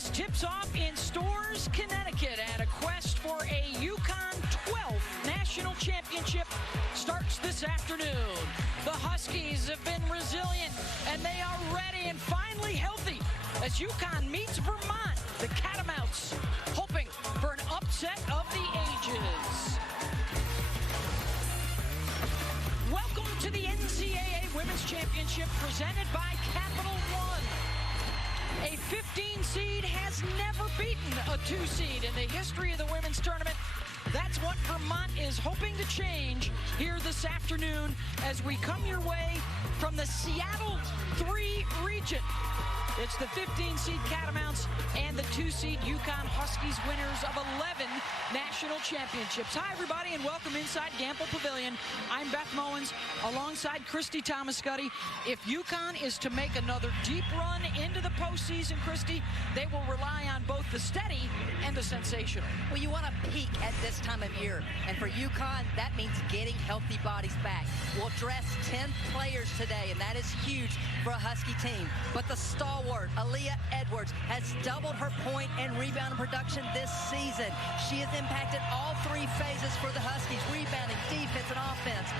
Tennis tips off in Stores, Connecticut, and a quest for a UConn 12th national championship starts this afternoon. The Huskies have been resilient, and they are ready and finally healthy as UConn meets Vermont. The Catamounts hoping for an upset of the ages. Welcome to the NCAA Women's Championship presented by Capital One. A 15 seed has never beaten a 2 seed in the history of the women's tournament. That's what Vermont is hoping to change here this afternoon as we come your way from the Seattle 3 region. It's the 15 seed Catamounts and the 2 seed UConn Huskies, winners of 11 national championships. Hi, everybody, and welcome inside Gamble Pavilion. I'm Beth Mowens alongside Christy Thomascuddy. If UConn is to make another deep run into the postseason, Christy, they will rely on both the steady and the sensational. Well, you want to peak at this time of year, and for UConn, that means getting healthy bodies back. We'll dress 10 players today, and that is huge for a Husky team. But the stalwart, Aaliyah Edwards, has doubled her point and rebound production this season. She has impacted all 3 phases for the Huskies, rebounding, defense, and offense.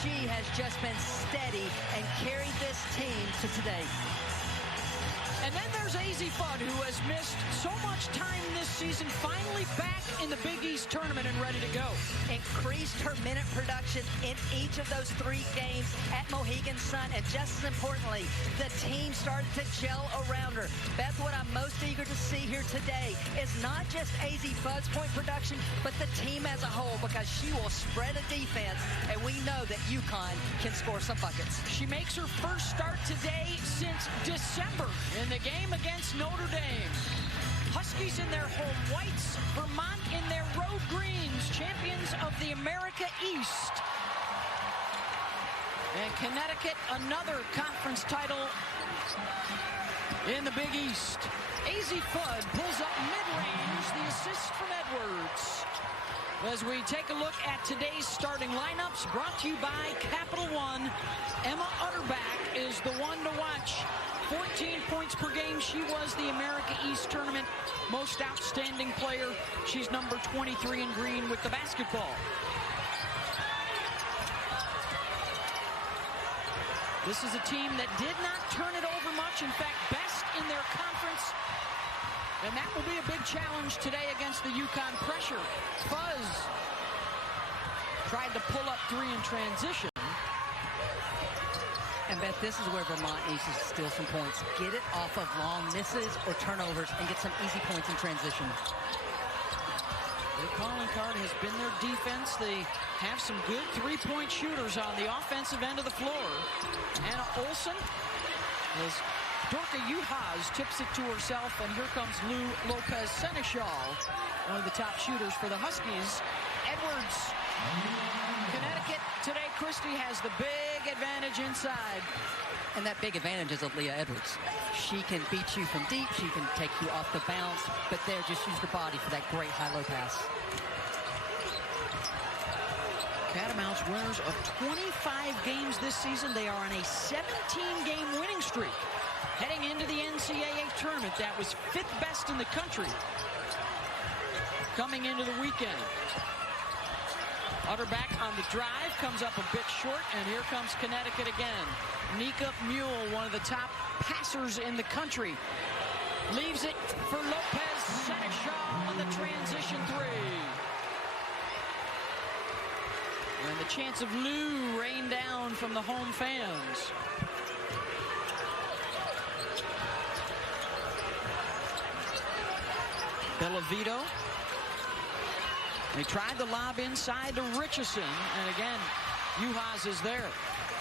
She has just been steady and carried this team to today. And then there's AZ Fudd, who has missed so much time this season, finally back in the Big East tournament and ready to go. Increased her minute production in each of those 3 games at Mohegan Sun, and just as importantly, the team started to gel around her. Beth, what I'm most eager to see here today is not just AZ Fudd's point production, but the team as a whole, because she will spread a defense, and we know that UConn can score some buckets. She makes her first start today since December in the game against Notre Dame. Huskies in their home whites, Vermont in their road greens, champions of the America East. And Connecticut, another conference title in the Big East. AZ Fudd pulls up mid-range, the assist from Edwards. As we take a look at today's starting lineups, brought to you by Capital One, Emma Utterback is the one to watch. 14 points per game. She was the America East Tournament most outstanding player. She's number 23 in green with the basketball. This is a team that did not turn it over much. In fact, best in their conference. And that will be a big challenge today against the UConn pressure. Fuzz tried to pull up 3 in transition. And Beth, this is where Vermont needs to steal some points. Get it off of long misses or turnovers and get some easy points in transition. The calling card has been their defense. They have some good 3-point shooters on the offensive end of the floor. Anna Olson, as Dorka Juhas tips it to herself, and here comes Lou Lopez Seneschal, one of the top shooters for the Huskies. Edwards. Connecticut today, Christy, has the big advantage inside. And that big advantage is Aaliyah Edwards. She can beat you from deep. She can take you off the bounce. But there, just use the body for that great high-low pass. Catamounts winners of 25 games this season. They are on a 17-game winning streak. Heading into the NCAA tournament, that was 5th best in the country coming into the weekend. Utterback on the drive, comes up a bit short, and here comes Connecticut again. Nika Mule, one of the top passers in the country, leaves it for Lopez Seneschal on the transition 3. And the chants of Lou rain down from the home fans. Bellavito. They tried the lob inside to Richardson, and again, Juhas is there.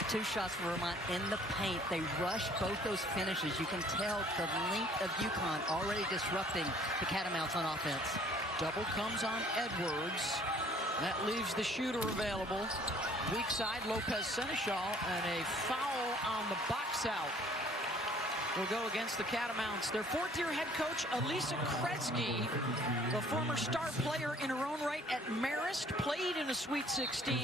2 shots for Vermont in the paint. They rush both those finishes. You can tell the length of UConn already disrupting the Catamounts on offense. Double comes on Edwards. That leaves the shooter available. Weak side, Lopez Seneschal, and a foul on the box out. will go against the Catamounts. Their fourth-year head coach, Elisa Kresge, the former star player in her own right at Marist, played in a Sweet 16.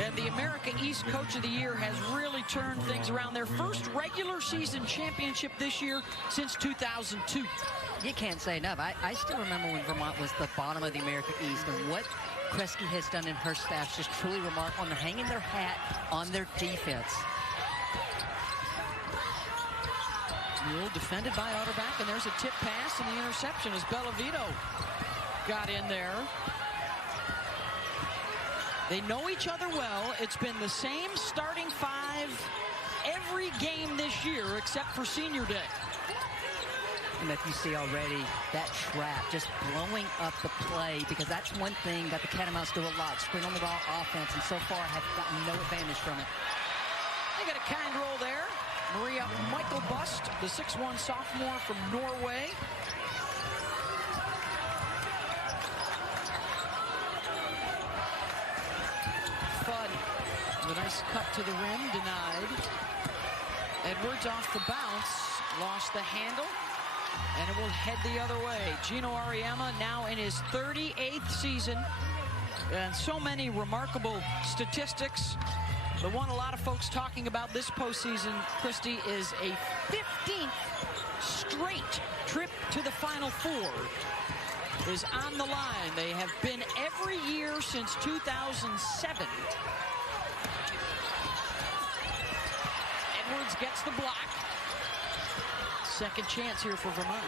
And the America East Coach of the Year has really turned things around. Their first regular season championship this year since 2002. You can't say enough. I still remember when Vermont was the bottom of the America East, and what Kresge has done in her staff is just truly remarkable. And they're hanging their hat on their defense. Mule defended by Otterback, and there's a tip pass and the interception as Bellavito got in there. They know each other well. It's been the same starting five every game this year except for Senior Day. And if you see already that trap just blowing up the play, because that's one thing that the Catamounts do a lot, screen on the ball offense, and so far have gotten no advantage from it. They got a kind roll there. Maria Michael Bust, the 6'1" sophomore from Norway. Fudd with a nice cut to the rim, denied. Edwards off the bounce, lost the handle, and it will head the other way. Gino Auriemma now in his 38th season, and so many remarkable statistics. The one a lot of folks talking about this postseason, Christy, is a 15th straight trip to the Final Four is on the line. They have been every year since 2007. Edwards gets the block. Second chance here for Vermont.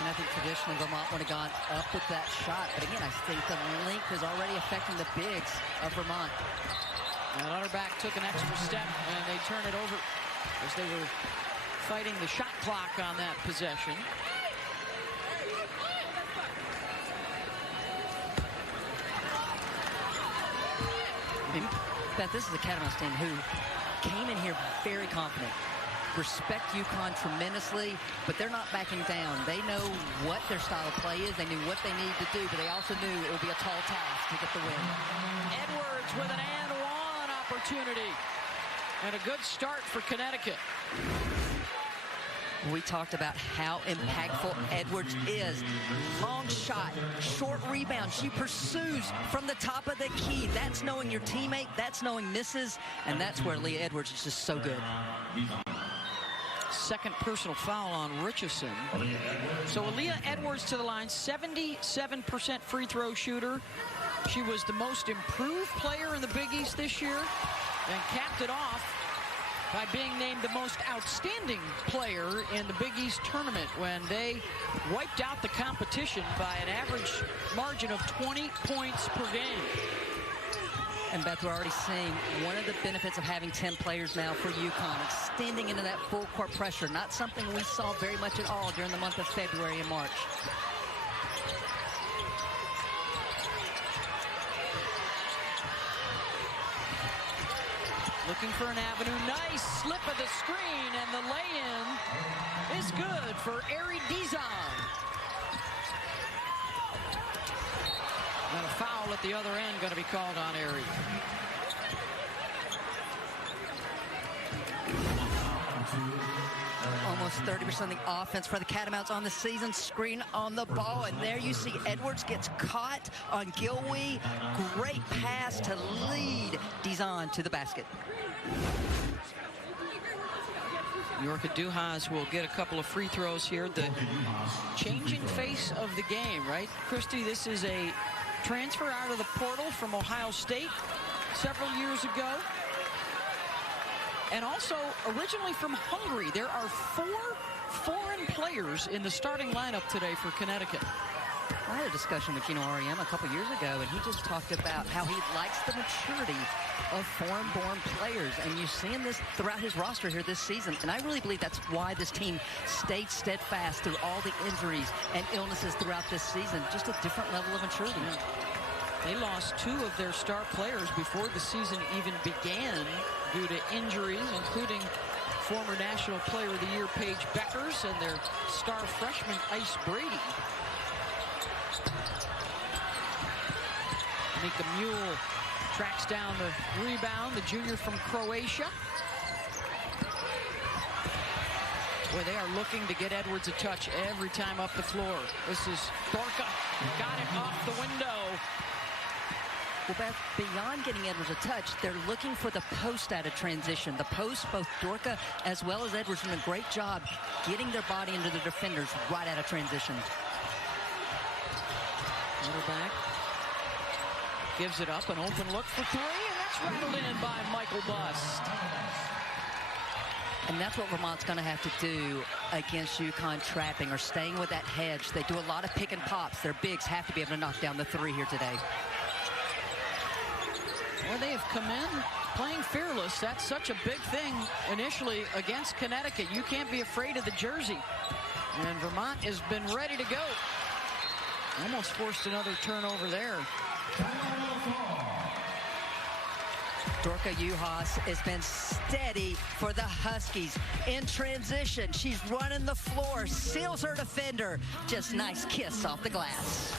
And I think traditionally Vermont would have gone up with that shot. But again, I think the length is already affecting the bigs of Vermont. And Otterback took an extra step, and they turn it over as they were fighting the shot clock on that possession. Beth, this is a Catamounts team who came in here very confident. Respect UConn tremendously, but they're not backing down. They know what their style of play is. They knew what they needed to do, but they also knew it would be a tall task to get the win. Edwards with an and one opportunity. And a good start for Connecticut. We talked about how impactful Edwards is. Long shot, short rebound. She pursues from the top of the key. That's knowing your teammate. That's knowing misses. And that's where Leah Edwards is just so good. Second personal foul on Richardson. So Aaliyah Edwards to the line, 77% free throw shooter. She was the most improved player in the Big East this year and capped it off by being named the most outstanding player in the Big East tournament when they wiped out the competition by an average margin of 20 points per game. And Beth, we're already seeing one of the benefits of having 10 players now for UConn, extending into that full court pressure. Not something we saw very much at all during the month of February and March. Looking for an avenue. Nice slip of the screen, and the lay-in is good for Ari Dizon. And a foul at the other end going to be called on Ari. Almost 30% of the offense for the Catamounts on the season. Screen on the ball, and there you see Edwards gets caught on Gilwee. Great pass to lead Dizon to the basket. Yorka Duhas will get a couple of free throws here. The changing face of the game, right? Christy, this is a transfer out of the portal from Ohio State several years ago. And also originally from Hungary. There are 4 foreign players in the starting lineup today for Connecticut. I had a discussion with Gino Auriemma a couple years ago, and he just talked about how he likes the maturity of foreign-born players. And you're seeing this throughout his roster here this season. And I really believe that's why this team stayed steadfast through all the injuries and illnesses throughout this season. Just a different level of maturity. They lost 2 of their star players before the season even began due to injuries, including former National Player of the Year Paige Beckers and their star freshman Ice Brady. Mika Mule tracks down the rebound, the junior from Croatia. Boy, they are looking to get Edwards a touch every time up the floor. This is Dorka. Got it off the window. Well, Beth, beyond getting Edwards a touch, they're looking for the post out of transition. The post, both Dorka as well as Edwards doing a great job getting their body into the defenders right out of transition. Back. Gives it up, an open look for three, and that's rattled in by Michael Bust. And that's what Vermont's going to have to do against UConn trapping or staying with that hedge. They do a lot of pick and pops. Their bigs have to be able to knock down the three here today. Well, they have come in playing fearless. That's such a big thing initially against Connecticut. You can't be afraid of the jersey. And Vermont has been ready to go. Almost forced another turnover there. Dorka Juhas has been steady for the Huskies. In transition, she's running the floor, seals her defender. Just nice kiss off the glass.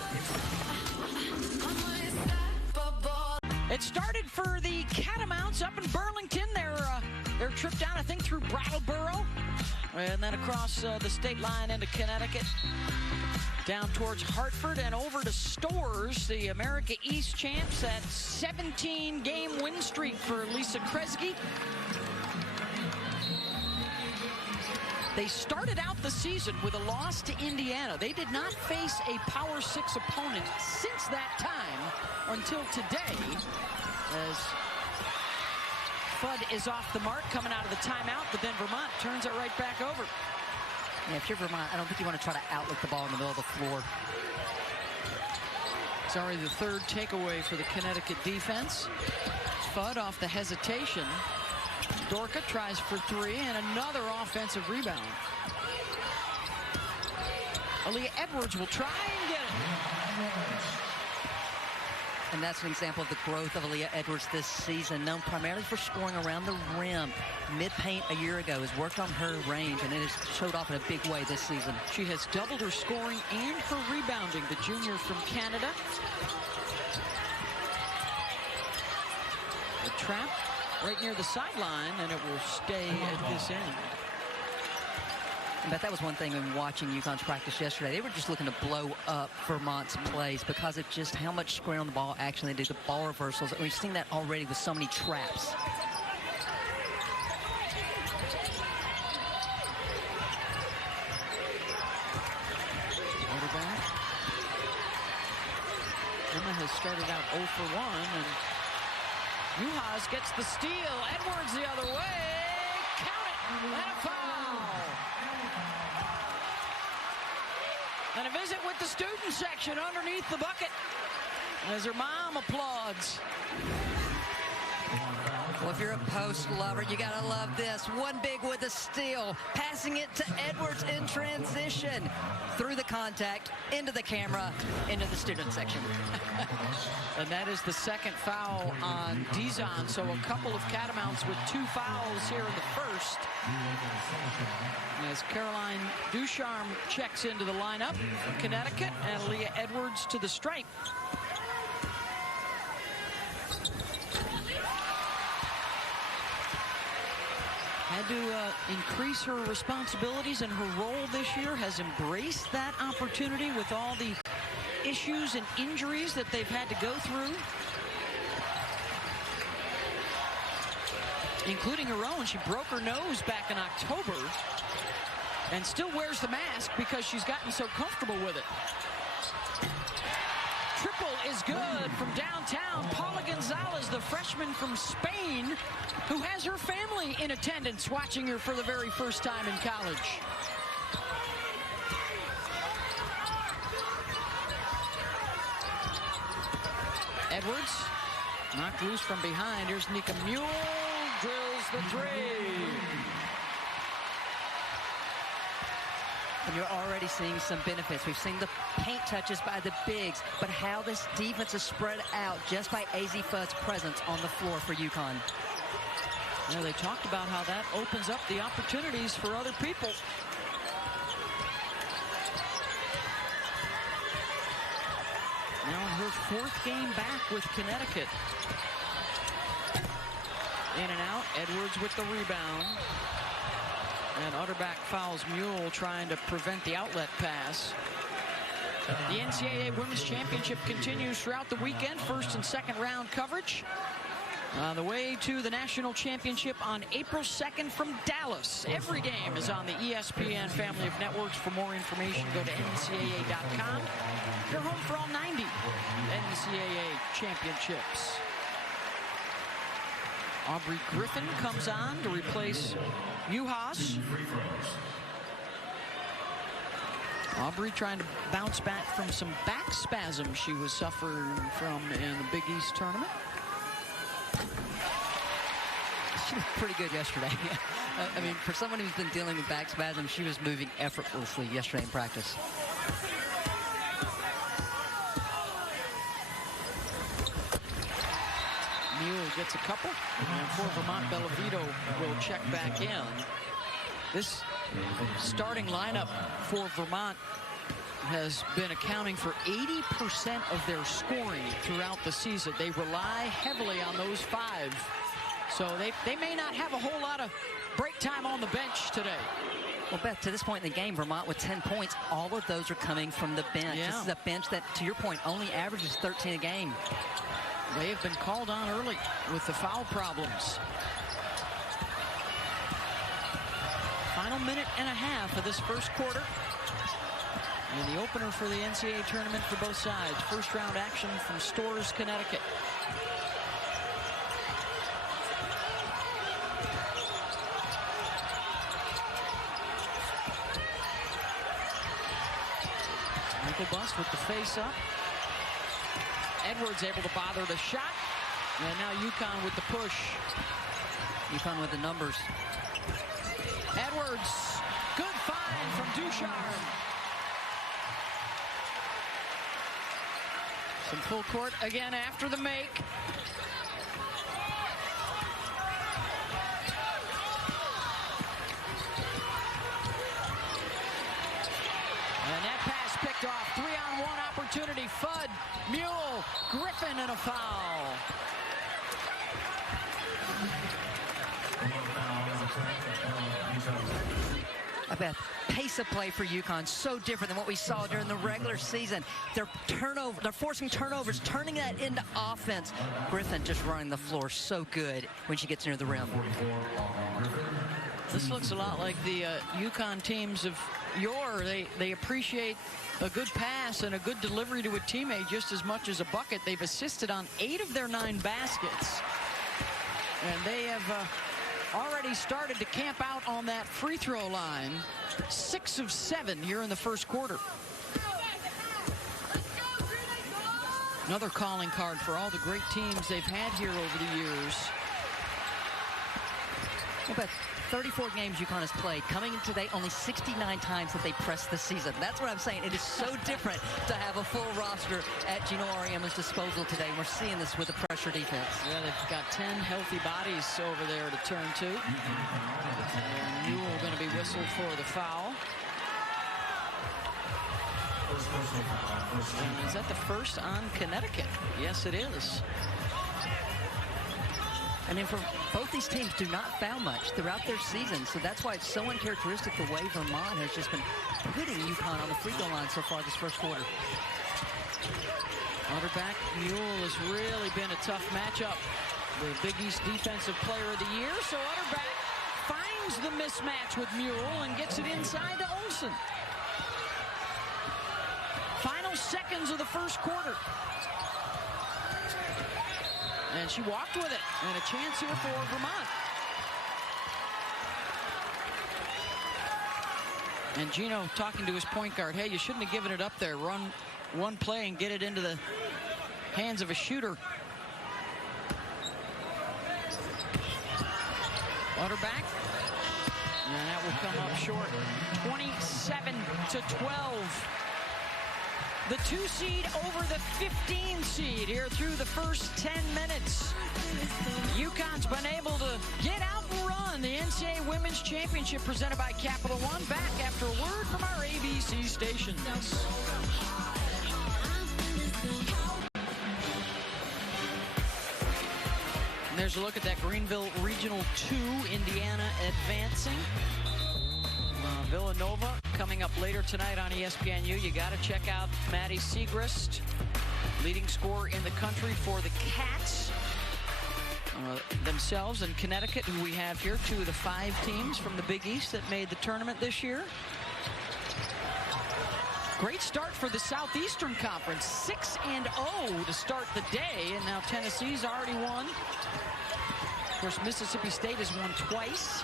It started for the Catamounts up in Burlington. Their trip down, I think, through Brattleboro, and then across the state line into Connecticut, down towards Hartford and over to Storrs, the America East champs. That 17-game win streak for Lisa Kresge. They started out the season with a loss to Indiana. They did not face a Power 6 opponent since that time until today, as Fudd is off the mark coming out of the timeout, but then Vermont turns it right back over. Yeah, if you're Vermont, I don't think you want to try to outlet the ball in the middle of the floor. It's already the third takeaway for the Connecticut defense. Fudd off the hesitation. Dorka tries for three, and another offensive rebound. Aaliyah Edwards will try and get it. And that's an example of the growth of Aaliyah Edwards this season, known primarily for scoring around the rim. Mid-paint a year ago has worked on her range, and it has showed off in a big way this season. She has doubled her scoring and her rebounding, the junior from Canada. The trap right near the sideline, and it will stay at this end. But that was one thing in watching UConn's practice yesterday. They were just looking to blow up Vermont's plays because of just how much square on the ball action they did, the ball reversals. And we've seen that already with so many traps. Quarterback. Emma has started out 0 for 1, and Juhas gets the steal. Edwards the other way. Count it. And a foul. And a visit with the student section underneath the bucket as her mom applauds. Well, if you're a post lover, you gotta love this. One big with a steal, passing it to Edwards in transition. Through the contact, into the camera, into the student section. And that is the second foul on Dizon. So a couple of Catamounts with 2 fouls here in the first. As Caroline Ducharme checks into the lineup for Connecticut, and Leah Edwards to the stripe. Had to increase her responsibilities, and her role this year has embraced that opportunity with all the issues and injuries that they've had to go through, including her own. She broke her nose back in October and still wears the mask because she's gotten so comfortable with it. Triple is good from downtown. Paula Gonzalez, the freshman from Spain, who has her family in attendance watching her for the very first time in college. Edwards knocked loose from behind. Here's Nika Mule, drills the three. And you're already seeing some benefits. We've seen the paint touches by the bigs, but how this defense is spread out just by AZ Fudd's presence on the floor for UConn. Yeah, they talked about how that opens up the opportunities for other people. Now in her 4th game back with Connecticut. In and out, Edwards with the rebound. And Utterback fouls Mule, trying to prevent the outlet pass. The NCAA Women's Championship continues throughout the weekend. First and second round coverage. The way to the national championship on April 2nd from Dallas. Every game is on the ESPN family of networks. For more information, go to ncaa.com. They're home for all 90 NCAA championships. Aubrey Griffin comes on to replace Uhas. Aubrey trying to bounce back from some back spasms she was suffering from in the Big East tournament. She was pretty good yesterday. I mean, for someone who's been dealing with back spasms, she was moving effortlessly yesterday in practice. Mule gets a couple, and for Vermont, Bellavito will check back in. This starting lineup for Vermont has been accounting for 80% of their scoring throughout the season. They rely heavily on those five. So they may not have a whole lot of break time on the bench today. Well, Beth, to this point in the game, Vermont with 10 points, all of those are coming from the bench. Yeah. This is a bench that, to your point, only averages 13 a game. They have been called on early with the foul problems. Final minute and a half of this first quarter. And the opener for the NCAA tournament for both sides. First round action from Storrs, Connecticut. Michael Bust with the face up. Edwards able to bother the shot. And now UConn with the push. UConn with the numbers. Edwards, good find from Duchard. Some full court again after the make. And that pass picked off. 3-on-1 opportunity. Fudd, Mule, Griffin, and a foul. I bet pace of play for UConn so different than what we saw during the regular season. They're forcing turnovers, turning that into offense. Griffin just running the floor so good when she gets near the rim. This looks a lot like the UConn teams of yore. They appreciate a good pass and a good delivery to a teammate just as much as a bucket. They've assisted on 8 of their 9 baskets. And they have already started to camp out on that free throw line. 6 of 7 here in the first quarter. Another calling card for all the great teams they've had here over the years. Well, but 34 games UConn has played. Coming in today, only 69 times that they pressed this season. That's what I'm saying. It is so different to have a full roster at Gino Auriemma's disposal today. We're seeing this with the pressure defense. Yeah, they've got 10 healthy bodies over there to turn to. And Newell going to be whistled for the foul. And is that the first on Connecticut? Yes, it is. And then for both these teams do not foul much throughout their season, so that's why it's so uncharacteristic the way Vermont has just been putting UConn on the free throw line so far this first quarter. Utterback Mule has really been a tough matchup. The Big East Defensive Player of the Year, so Utterback finds the mismatch with Mule and gets it inside to Olsen. Final seconds of the first quarter. And she walked with it, and a chance here for Vermont. And Gino talking to his point guard, hey, you shouldn't have given it up there. Run one play and get it into the hands of a shooter. Utterback. And that will come up short. 27-12. The 2 seed over the 15 seed here through the first 10 minutes. UConn's been able to get out and run the NCAA Women's Championship presented by Capital One. Back after a word from our ABC stations. And there's a look at that Greenville Regional 2, Indiana advancing. Villanova coming up later tonight on ESPNU. You got to check out Maddie Siegrist, leading scorer in the country for the Cats themselves, and Connecticut, who we have here, 2 of the 5 teams from the Big East that made the tournament this year. Great start for the Southeastern Conference, 6-0 to start the day, and now Tennessee's already won. Of course, Mississippi State has won twice,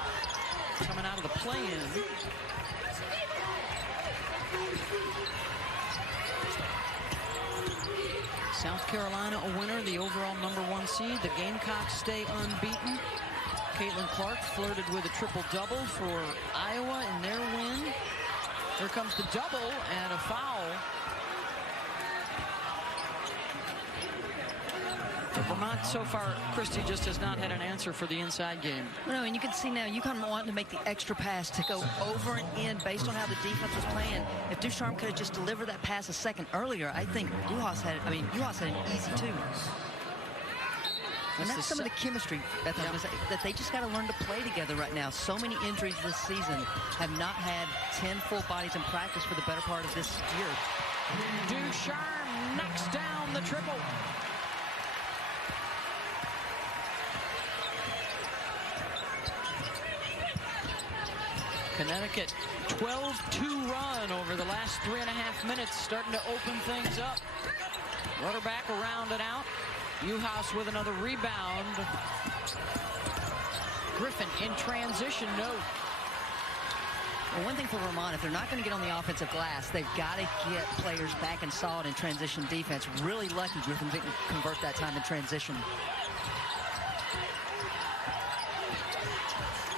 coming out of the play-in. South Carolina a winner, the overall #1 seed. The Gamecocks stay unbeaten. Caitlin Clark flirted with a triple-double for Iowa in their win. Here comes the double and a foul. Vermont so far, Christie, just has not had an answer for the inside game. No, and you can see now UConn wanting to make the extra pass to go over and in based on how the defense was playing. If Ducharme could have just delivered that pass a second earlier, I think UConn had an easy 2. And that's some of the chemistry that they just got to learn to play together right now. So many injuries this season, have not had 10 full bodies in practice for the better part of this year. Ducharme knocks down the triple. Connecticut 12-2 run over the last 3.5 minutes, starting to open things up. Rudderback around and out. Newhouse with another rebound. Griffin in transition, no. Well, one thing for Vermont, if they're not going to get on the offensive glass, they've got to get players back and solid in transition defense. Really lucky Griffin didn't convert that time in transition.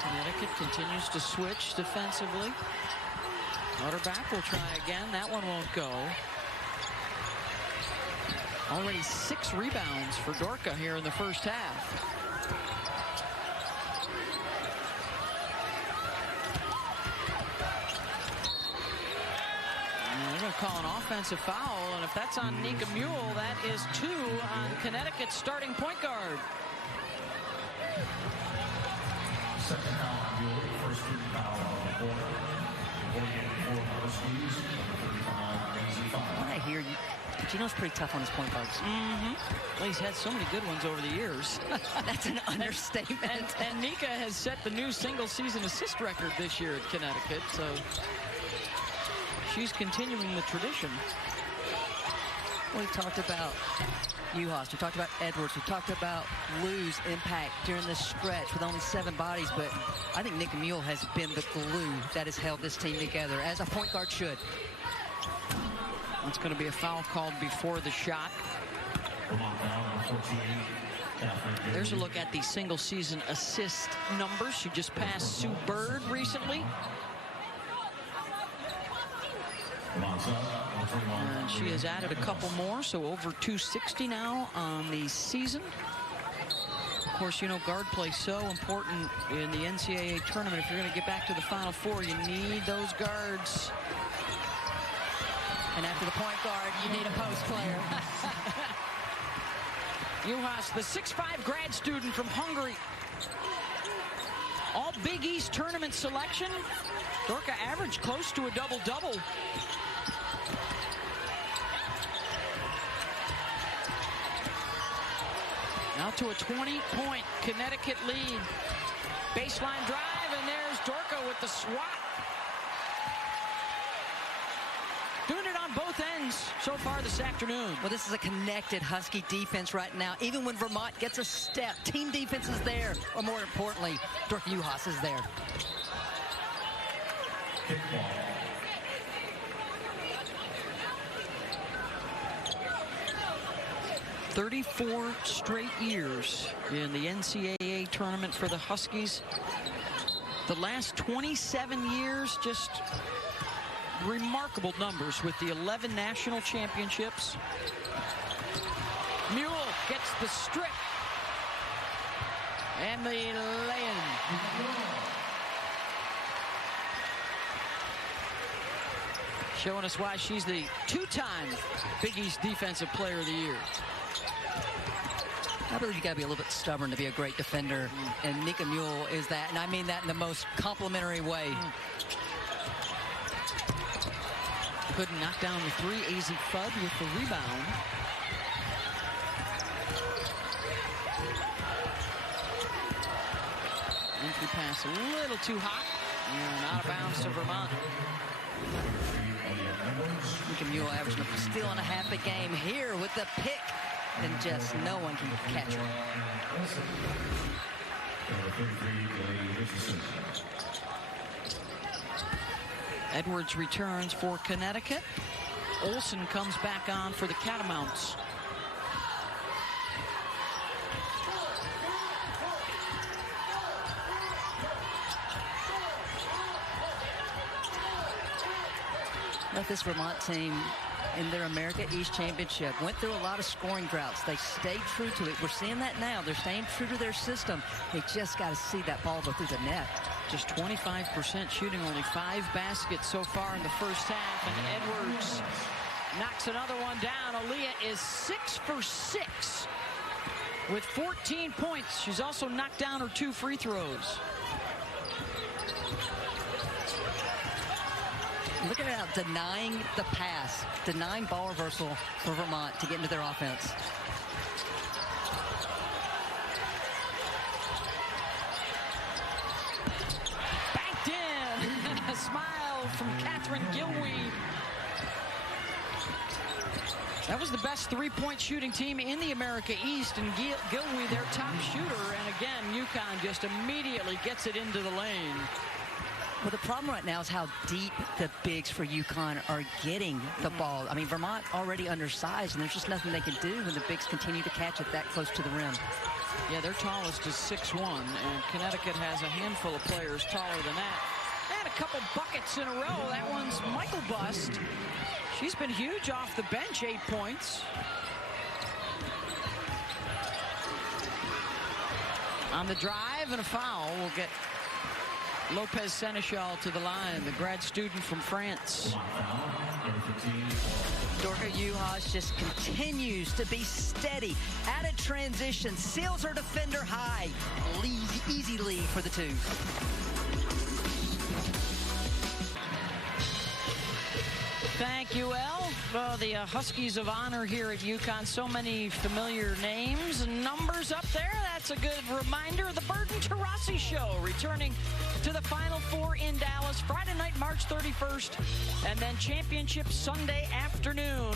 Connecticut continues to switch defensively. Rudderback will try again. That one won't go. Already 6 rebounds for Dorka here in the first half. And they're going to call an offensive foul, and if that's on Nika Mule, that is 2 on Connecticut's starting point guard. Second foul on Mule, first team foul on the quarter. 44 Huskies, number 35, I hear you. Gino's pretty tough on his point guards. Well, he's had so many good ones over the years. That's an understatement. And Nika has set the new single-season assist record this year at Connecticut, so she's continuing the tradition. We've talked about Uhas, we talked about Edwards, we talked about Lou's impact during this stretch with only 7 bodies, but I think Nika Mule has been the glue that has held this team together, as a point guard should. It's going to be a foul called before the shot. There's a look at the single-season assist numbers. She just passed Sue Bird recently. And she has added a couple more, so over 260 now on the season. Of course, you know, guard play so important in the NCAA tournament. If you're going to get back to the Final Four, you need those guards. And after the point guard, you need a post player. Uhas, the 6'5" grad student from Hungary. All Big East tournament selection. Dorka averaged close to a double-double. Now to a 20-point Connecticut lead. Baseline drive, and there's Dorka with the swat. Doing it on both ends so far this afternoon. Well, this is a connected Husky defense right now. Even when Vermont gets a step, team defense is there. Or more importantly, Dorka Uhas is there. Kickball. 34 straight years in the NCAA tournament for the Huskies. The last 27 years, just remarkable numbers with the 11 national championships. Mule gets the strip and the lay-in. Showing us why she's the 2-time Big East Defensive Player of the Year. I believe you got to be a little bit stubborn to be a great defender, and Nika Mule is that, and I mean that in the most complimentary way. couldn't knock down the three. AZ Fudd with the rebound. Entry pass a little too hot. And out of bounds to Vermont. Mule averaging a steal and a half a game here with the pick. And just no one can catch her. Edwards returns for Connecticut. Olsen comes back on for the Catamounts. But this Vermont team in their America East Championship went through a lot of scoring droughts. They stayed true to it. We're seeing that now. They're staying true to their system. They just got to see that ball go through the net. Just 25% shooting, only 5 baskets so far in the first half. And Edwards knocks another one down. Aaliyah is 6 for 6 with 14 points. She's also knocked down her 2 free throws. Look at how denying the pass, denying ball reversal for Vermont to get into their offense. Banked in. A smile from Catherine Gilweed. That was the best three-point shooting team in the America East, and Gilweed, their top shooter. And again, UConn just immediately gets it into the lane. Well, the problem right now is how deep the bigs for UConn are getting the ball. I mean, Vermont already undersized, and there's just nothing they can do when the bigs continue to catch it that close to the rim. Yeah, their tallest is 6'1", and Connecticut has a handful of players taller than that. And a couple buckets in a row. That one's Michael Bust. She's been huge off the bench, 8 points. On the drive and a foul, we'll get Lopez Seneschal to the line, the grad student from France. Dorka Juhas just continues to be steady. Out of transition, seals her defender high. Easy lead for the two. Thank you, El. Well, the Huskies of honor here at UConn. So many familiar names and numbers up there. That's a good reminder. The Burden Taurasi Show returning to the Final Four in Dallas Friday night, March 31st, and then championship Sunday afternoon.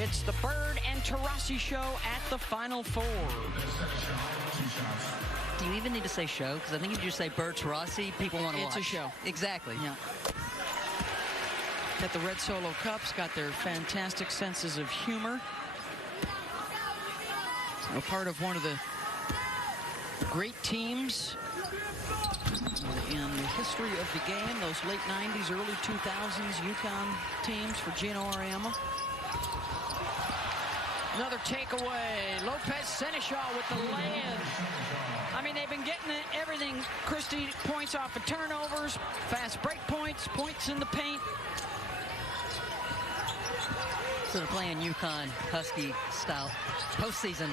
It's the Bird and Taurasi Show at the Final Four. Do you even need to say show? Because I think if you just say Bird Taurasi, people want to watch. It's a show. Exactly. Yeah. Got the red Solo Cups, got their fantastic senses of humor. A part of one of the great teams in the history of the game, those late 90s, early 2000s UConn teams for Gino Auriemma. Another takeaway. Lopez Seneschal with the lay-in. I mean, they've been getting everything. Christie, points off of turnovers, fast break points, points in the paint. So they're playing UConn Husky style, postseason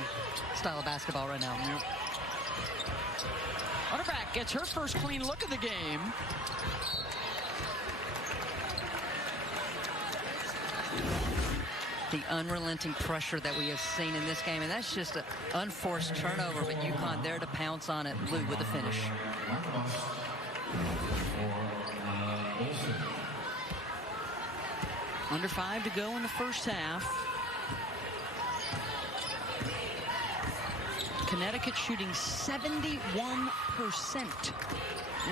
style of basketball right now. Yep. Utterback gets her first clean look of the game. The unrelenting pressure that we have seen in this game, and that's just an unforced turnover, but UConn there to pounce on it. Lou with the finish. Under 5 to go in the first half. Connecticut shooting 71%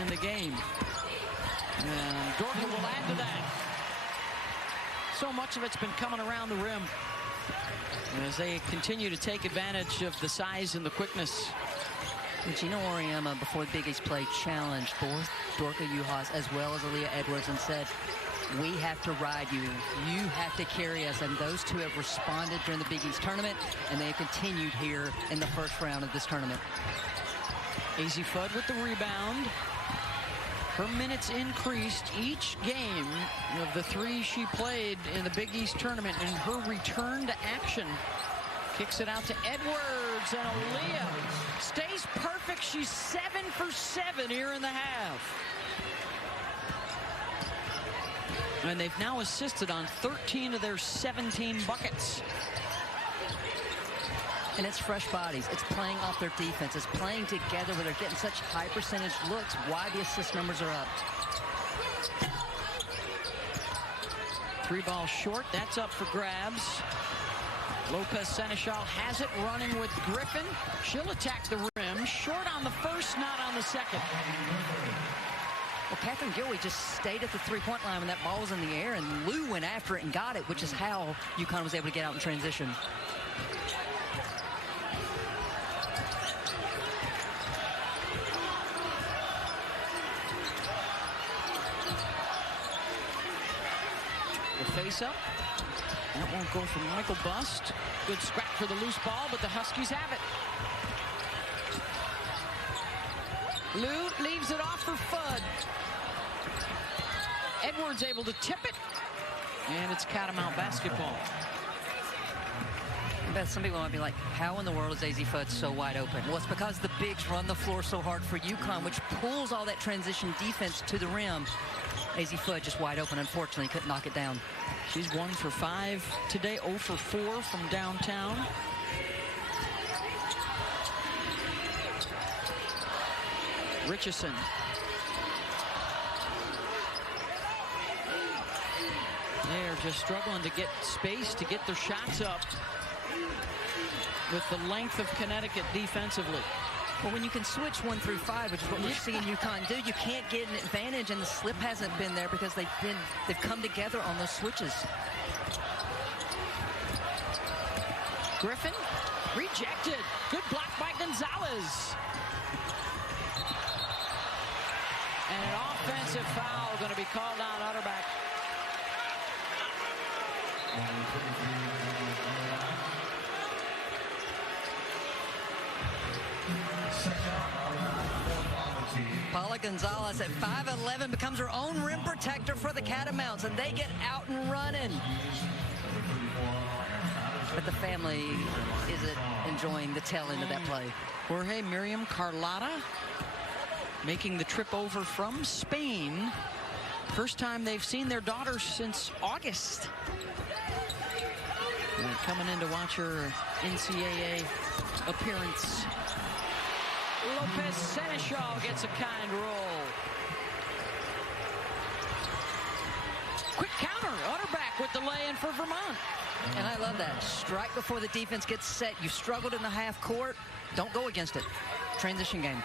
in the game. And Dorka will add to that. So much of it's been coming around the rim as they continue to take advantage of the size and the quickness. Gino Auriemma, before the Big East play, challenged both Dorka Juhas as well as Aaliyah Edwards and said, we have to ride you. You have to carry us. And those two have responded during the Big East tournament, and they have continued here in the first round of this tournament. AZ Fudd with the rebound. Her minutes increased each game of the 3 she played in the Big East tournament, and her return to action. Kicks it out to Edwards, and Aaliyah stays perfect. She's 7 for 7 here in the half. And they've now assisted on 13 of their 17 buckets. And it's fresh bodies. It's playing off their defense. It's playing together where they're getting such high percentage looks. Why the assist numbers are up. 3 ball short. That's up for grabs. Lopez Seneschal has it running with Griffin. She'll attack the rim. Short on the first, not on the second. Well, Catherine Gilway just stayed at the three-point line when that ball was in the air, and Lou went after it and got it, which is how UConn was able to get out in transition. The face-up. That won't go from Michael Bust. Good scrap for the loose ball, but the Huskies have it. Lou leaves it off for Fudd. Edwards able to tip it, and it's cat-and-mouse basketball. Beth, some people might be like, how in the world is AZ Fudd so wide open? Well, it's because the bigs run the floor so hard for UConn, which pulls all that transition defense to the rim. AZ Fudd just wide open. Unfortunately, couldn't knock it down. She's 1 for 5 today, 0 for 4 from downtown. Richardson. They're just struggling to get space, to get their shots up with the length of Connecticut defensively. Well, when you can switch 1 through 5, which is what we're seeing UConn do, you can't get an advantage, and the slip hasn't been there because they've come together on those switches. Griffin rejected. Good block by Gonzalez. And an offensive foul going to be called on Utterback. Paula Gonzalez at 5'11" becomes her own rim protector for the Catamounts, and they get out and running. But the family isn't enjoying the tail end of that play. Jorge Miriam Carlotta making the trip over from Spain. First time they've seen their daughter since August. And coming in to watch her NCAA appearance. Lopez Seneschal gets a kind roll. Quick counter. Utterback with the lay-in for Vermont. And I love that. Strike before the defense gets set. You struggled in the half court. Don't go against it. Transition game.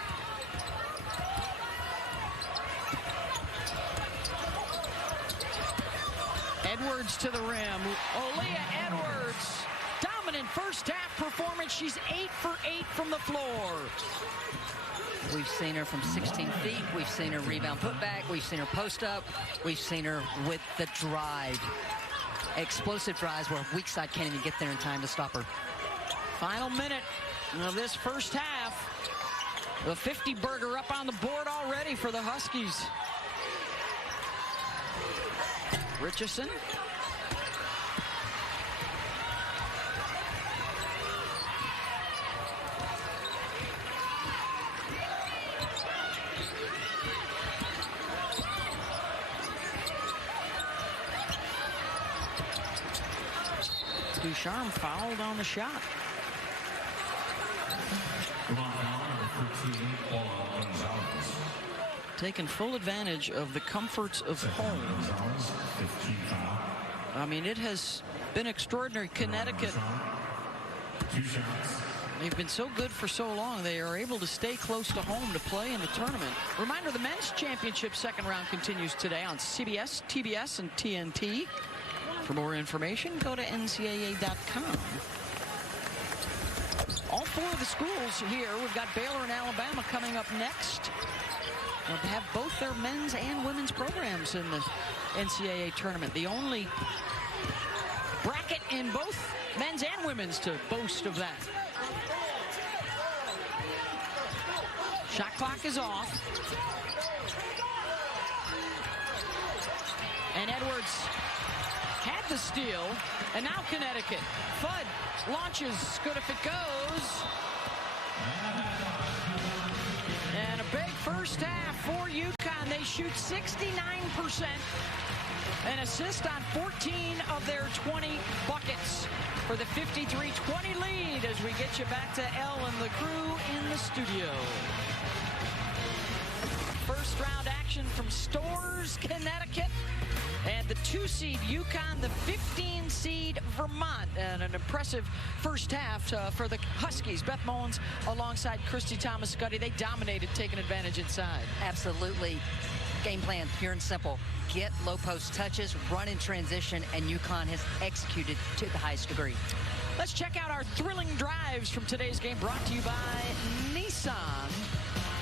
Edwards to the rim. Aaliyah Edwards. Dominant first half performance. She's 8 for 8 from the floor. We've seen her from 16 feet. We've seen her rebound putback. We've seen her post up. We've seen her with the drive. Explosive drives where weak side can't even get there in time to stop her. Final minute of this first half. The 50-burger up on the board already for the Huskies. Richardson. Ducharme fouled on the shot. Taking full advantage of the comforts of home. I mean, it has been extraordinary. Connecticut, they've been so good for so long. They are able to stay close to home to play in the tournament. Reminder, the men's championship second round continues today on CBS, TBS, and TNT. For more information, go to ncaa.com. All 4 of the schools here. We've got Baylor and Alabama coming up next. They'll have both their men's and women's programs in the NCAA tournament. The only bracket in both men's and women's to boast of that. Shot clock is off. And Edwards had the steal, and now Connecticut. Fudd launches, good if it goes. And a big first half for UConn. They shoot 69%. An assist on 14 of their 20 buckets for the 53-20 lead as we get you back to Elle and the crew in the studio. First round action from Storrs, Connecticut, and the 2-seed UConn, the 15-seed Vermont. And an impressive first half for the Huskies. Beth Mullins alongside Christy Thomas-Scuddy. They dominated, taking advantage inside. Absolutely. Game plan, pure and simple. Get low post touches, run in transition, and UConn has executed to the highest degree. Let's check out our thrilling drives from today's game, brought to you by Nissan.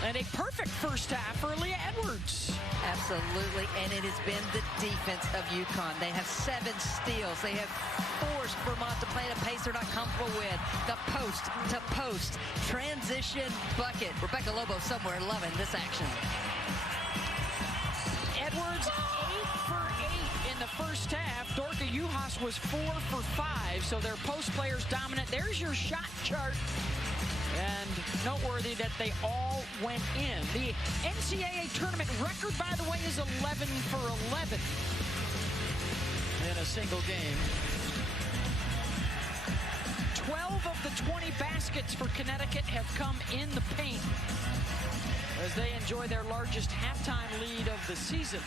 And a perfect first half for Aaliyah Edwards. Absolutely, and it has been the defense of UConn. They have 7 steals. They have forced Vermont to play at a pace they're not comfortable with. The post-to-post transition bucket. Rebecca Lobo somewhere loving this action. Edwards 8 for 8 in the first half. Dorka Juhas was 4 for 5, so their post players dominant. There's your shot chart. And noteworthy that they all went in. The NCAA tournament record, by the way, is 11 for 11 in a single game. 12 of the 20 baskets for Connecticut have come in the paint as they enjoy their largest halftime lead of the season.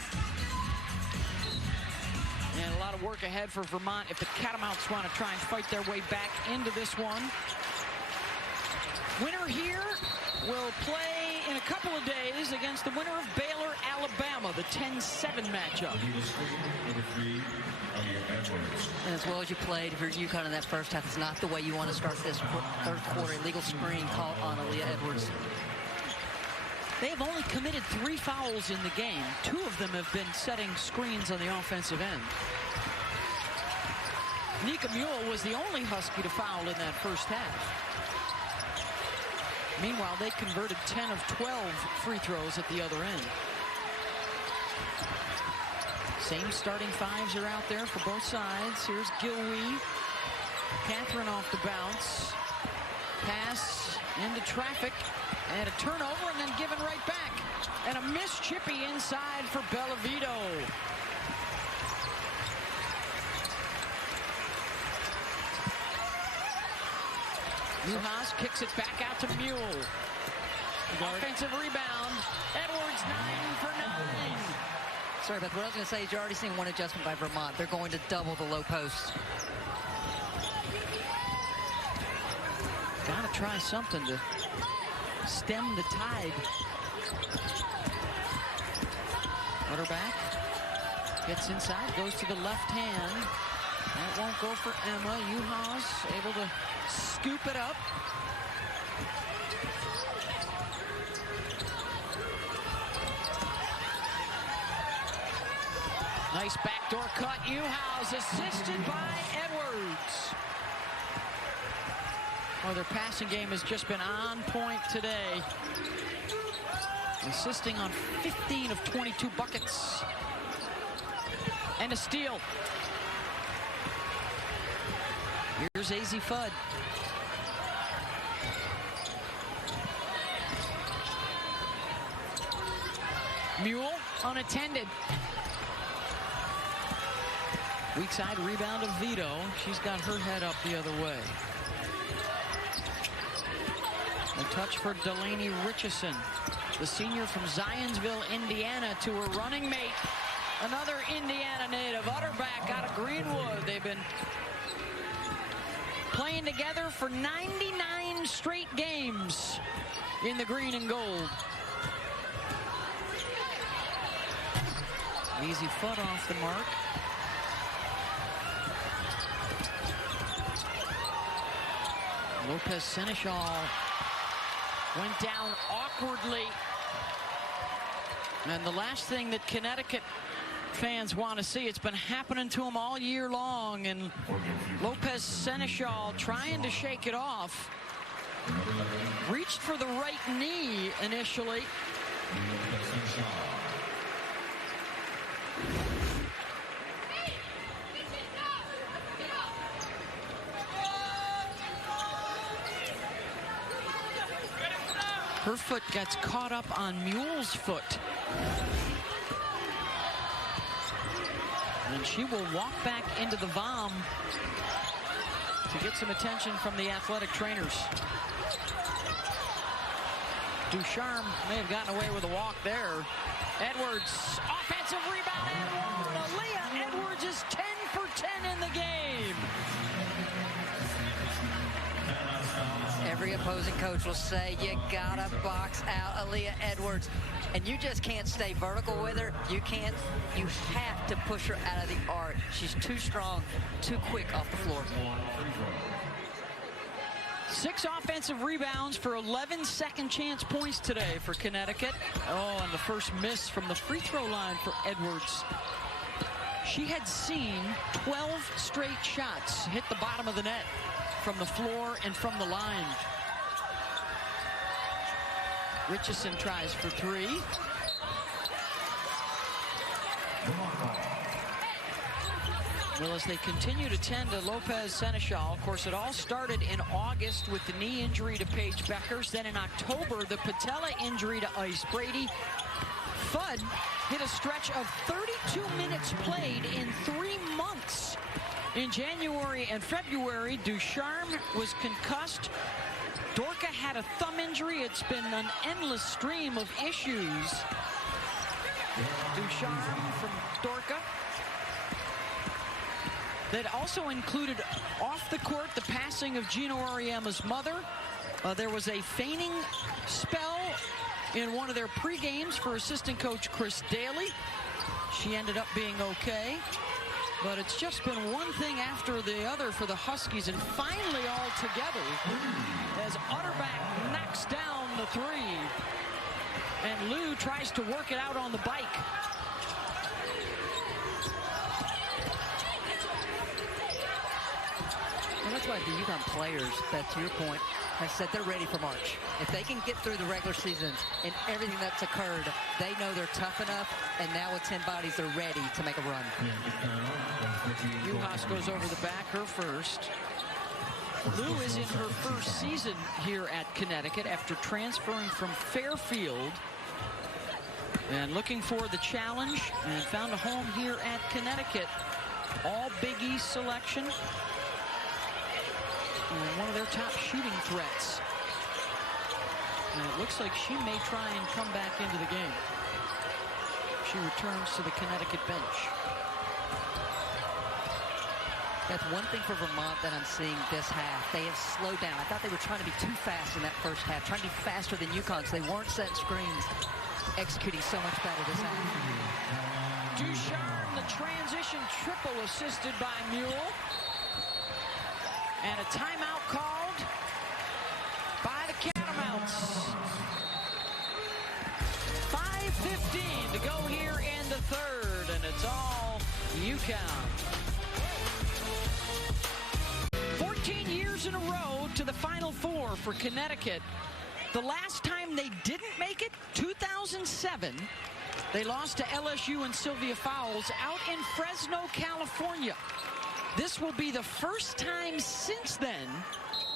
And a lot of work ahead for Vermont if the Catamounts want to try and fight their way back into this one. Winner here will play in a couple of days against the winner of Baylor, Alabama, the 10-7 matchup. And as well as you played, if you're UConn in that first half, it's not the way you want to start this third quarter. Illegal screen called on Aaliyah Edwards. They have only committed 3 fouls in the game. 2 of them have been setting screens on the offensive end. Nika Mule was the only Husky to foul in that first half. Meanwhile, they converted 10 of 12 free throws at the other end. Same starting 5s are out there for both sides. Here's Gilwee. Catherine off the bounce. Pass into traffic. And a turnover and then given right back. And a missed chippy inside for Bellavito. Juhas kicks it back out to Mule. Offensive rebound. Edwards 9 for 9. Sorry, but what I was going to say is you're already seeing one adjustment by Vermont. They're going to double the low post. Got to try something to stem the tide. Quarterback gets inside, goes to the left hand. That won't go for Emma. Juhas able to scoop it up. Nice backdoor cut. Juhas assisted by Edwards. Oh, their passing game has just been on point today. Assisting on 15 of 22 buckets. And a steal. Here's AZ Fudd. Mule unattended. Weak side rebound of Vito. She's got her head up the other way. A touch for Delaney Richardson, the senior from Zionsville, Indiana, to her running mate. Another Indiana native, Utterback out of Greenwood. They've been playing together for 99 straight games in the green and gold. Easy Fudd off the mark. Lopez Seneschal went down awkwardly. And the last thing that Connecticut fans want to see, it's been happening to them all year long, and Lopez Seneschal trying to shake it off. Reached for the right knee initially. Her foot gets caught up on Mule's foot. And she will walk back into the VOM to get some attention from the athletic trainers. Ducharme may have gotten away with a walk there. Edwards, offensive rebound and one. Aaliyah Edwards is 10 for 10 in the game. Every opposing coach will say, you gotta box out Aaliyah Edwards. And you just can't stay vertical with her. You can't. You have to push her out of the arc. She's too strong, too quick off the floor. 6 offensive rebounds for 11 second chance points today for Connecticut. Oh, and the first miss from the free throw line for Edwards. She had seen 12 straight shots hit the bottom of the net from the floor and from the line. Richardson tries for 3. Well, as they continue to tend to Lopez Seneschal, of course, it all started in August with the knee injury to Paige Beckers. Then in October, the patella injury to Ice Brady. Fudd hit a stretch of 32 minutes played in 3 months. In January and February, Ducharme was concussed. Dorka had a thumb injury. It's been an endless stream of issues. Ducharme from Dorka. That also included off the court the passing of Gino Auriemma's mother. There was a feigning spell in one of their pre-games for assistant coach Chris Daly. She ended up being okay. But it's just been one thing after the other for the Huskies, and finally all together as Utterback knocks down the 3. And Lou tries to work it out on the bike. And that's why the UConn players, that to your point, have said they're ready for March. If they can get through the regular season and everything that's occurred, they know they're tough enough, and now with 10 bodies, they're ready to make a run. Juhas goes over the back, her first. Lou is in her first season here at Connecticut after transferring from Fairfield and looking for the challenge, and found a home here at Connecticut. All Big East selection. And one of their top shooting threats. And it looks like she may try and come back into the game. She returns to the Connecticut bench. That's one thing for Vermont that I'm seeing this half. They have slowed down. I thought they were trying to be too fast in that first half, trying to be faster than UConn, so they weren't setting screens, executing so much better this half. Ducharme, the transition triple assisted by Mule. And a timeout called by the Catamounts. 5:15 to go here in the third, and it's all UConn. 14 years in a row to the Final Four for Connecticut. The last time they didn't make it, 2007. They lost to LSU and Sylvia Fowles out in Fresno, California. This will be the first time since then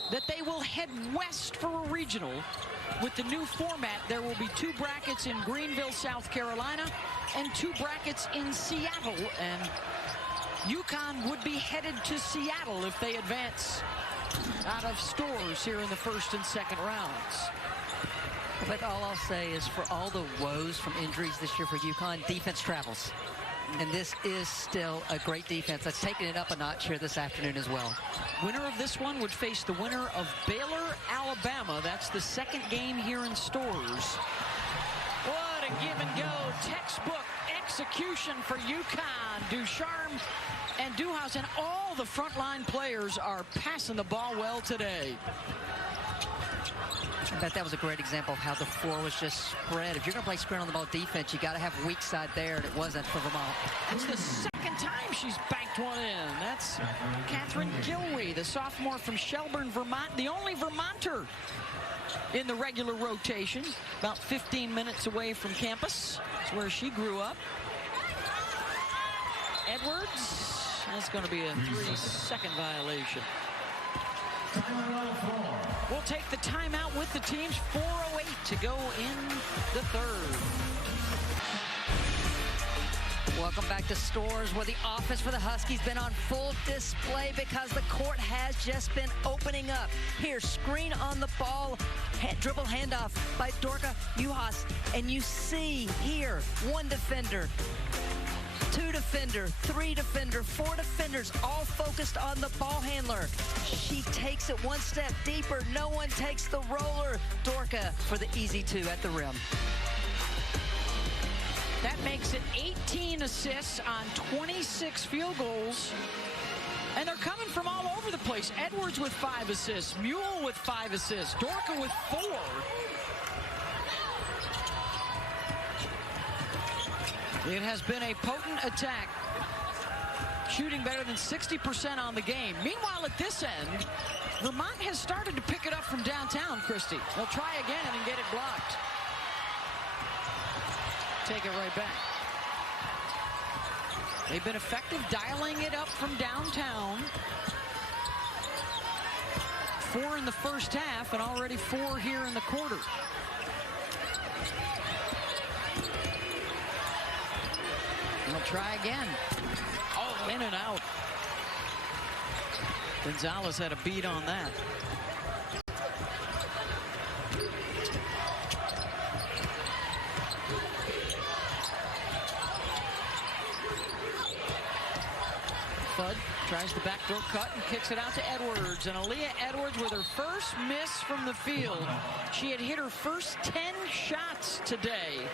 that they will head west for a regional. With the new format, there will be 2 brackets in Greenville, South Carolina, and 2 brackets in Seattle. And UConn would be headed to Seattle if they advance out of Stores here in the first and second rounds. But all I'll say is, for all the woes from injuries this year for UConn, defense travels. And this is still a great defense that's taking it up a notch here this afternoon as well. Winner of this one would face the winner of Baylor, Alabama. That's the second game here in Stores. What a give and go. Textbook execution for UConn. Ducharme and Juhas, and all the frontline players are passing the ball well today. I bet that was a great example of how the floor was just spread. If you're going to play spread on the ball defense, you got to have weak side there, and it wasn't for Vermont. That's the second time she's banked one in. That's Catherine Gilwey, the sophomore from Shelburne, Vermont, the only Vermonter in the regular rotation, about 15 minutes away from campus. That's where she grew up. Edwards, that's going to be a 3-second violation. We'll take the timeout with the teams. 4:08 to go in the third. Welcome back to Stores, where the offense for the Huskies been on full display because the court has just been opening up. Here, screen on the ball, dribble handoff by Dorka Juhas, and you see here, one defender, two defender, three defender, four defenders, all focused on the ball handler. She takes it one step deeper. No one takes the roller. Dorka for the easy two at the rim. That makes it 18 assists on 26 field goals. And they're coming from all over the place. Edwards with 5 assists. Mule with 5 assists. Dorka with 4. It has been a potent attack. Shooting better than 60% on the game. Meanwhile, at this end, Vermont has started to pick it up from downtown, Christy. They'll try again and get it blocked. Take it right back. They've been effective dialing it up from downtown. 4 in the first half and already 4 here in the quarter. They'll try again. Oh, in and out. Gonzalez had a beat on that. Fudd tries the backdoor cut and kicks it out to Edwards. And Aaliyah Edwards with her first miss from the field. She had hit her first 10 shots today.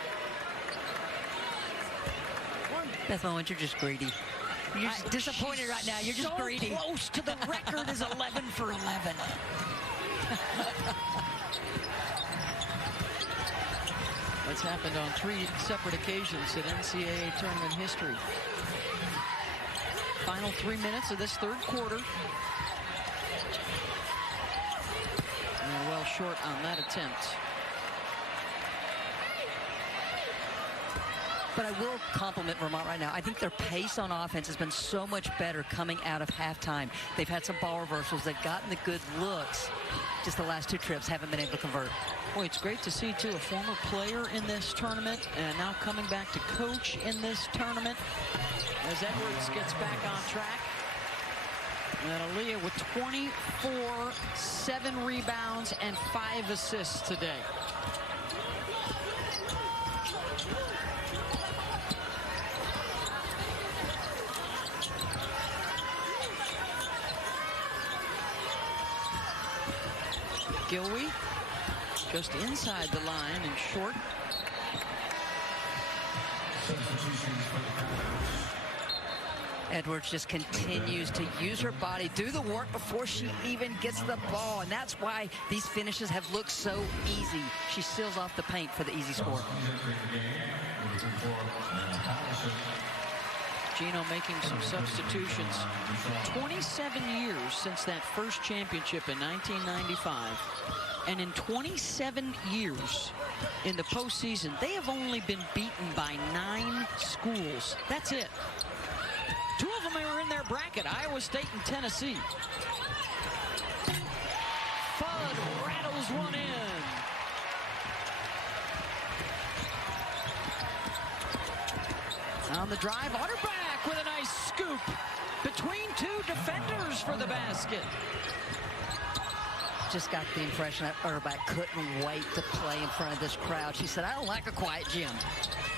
Beth Owens, you're just greedy. You're just disappointed right now. You're just greedy. So close to the record is 11 for 11. That's happened on 3 separate occasions in NCAA tournament history. Final 3 minutes of this third quarter. And they're well short on that attempt. But I will compliment Vermont right now. I think their pace on offense has been so much better coming out of halftime. They've had some ball reversals. They've gotten the good looks. Just the last 2 trips haven't been able to convert. Boy, it's great to see, too, a former player in this tournament and now coming back to coach in this tournament as Edwards gets back on track. And Aaliyah with 24, 7 rebounds, and 5 assists today. Gilwey just inside the line and short. Edwards just continues to use her body, do the work before she even gets the ball, and that's why these finishes have looked so easy. She seals off the paint for the easy score. Gino making some substitutions. 27 years since that first championship in 1995. And in 27 years in the postseason, they have only been beaten by 9 schools. That's it. 2 of them are in their bracket, Iowa State and Tennessee. Fudd rattles one in. On the drive, Otterback with a nice scoop between 2 defenders for the basket. Just got the impression that Otterback couldn't wait to play in front of this crowd. She said, I don't like a quiet gym.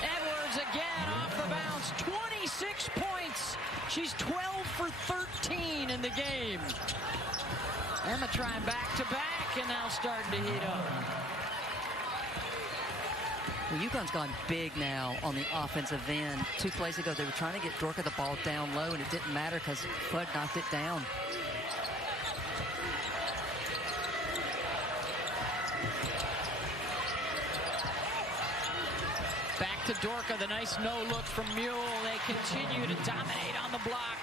Edwards again off the bounce, 26 points. She's 12 for 13 in the game. Emma trying back-to-back and now starting to heat up. Well, UConn's gone big now on the offensive end. 2 plays ago, they were trying to get Dorka the ball down low, and it didn't matter because Fudd knocked it down. Back to Dorka, the nice no-look from Mule. They continue to dominate on the block.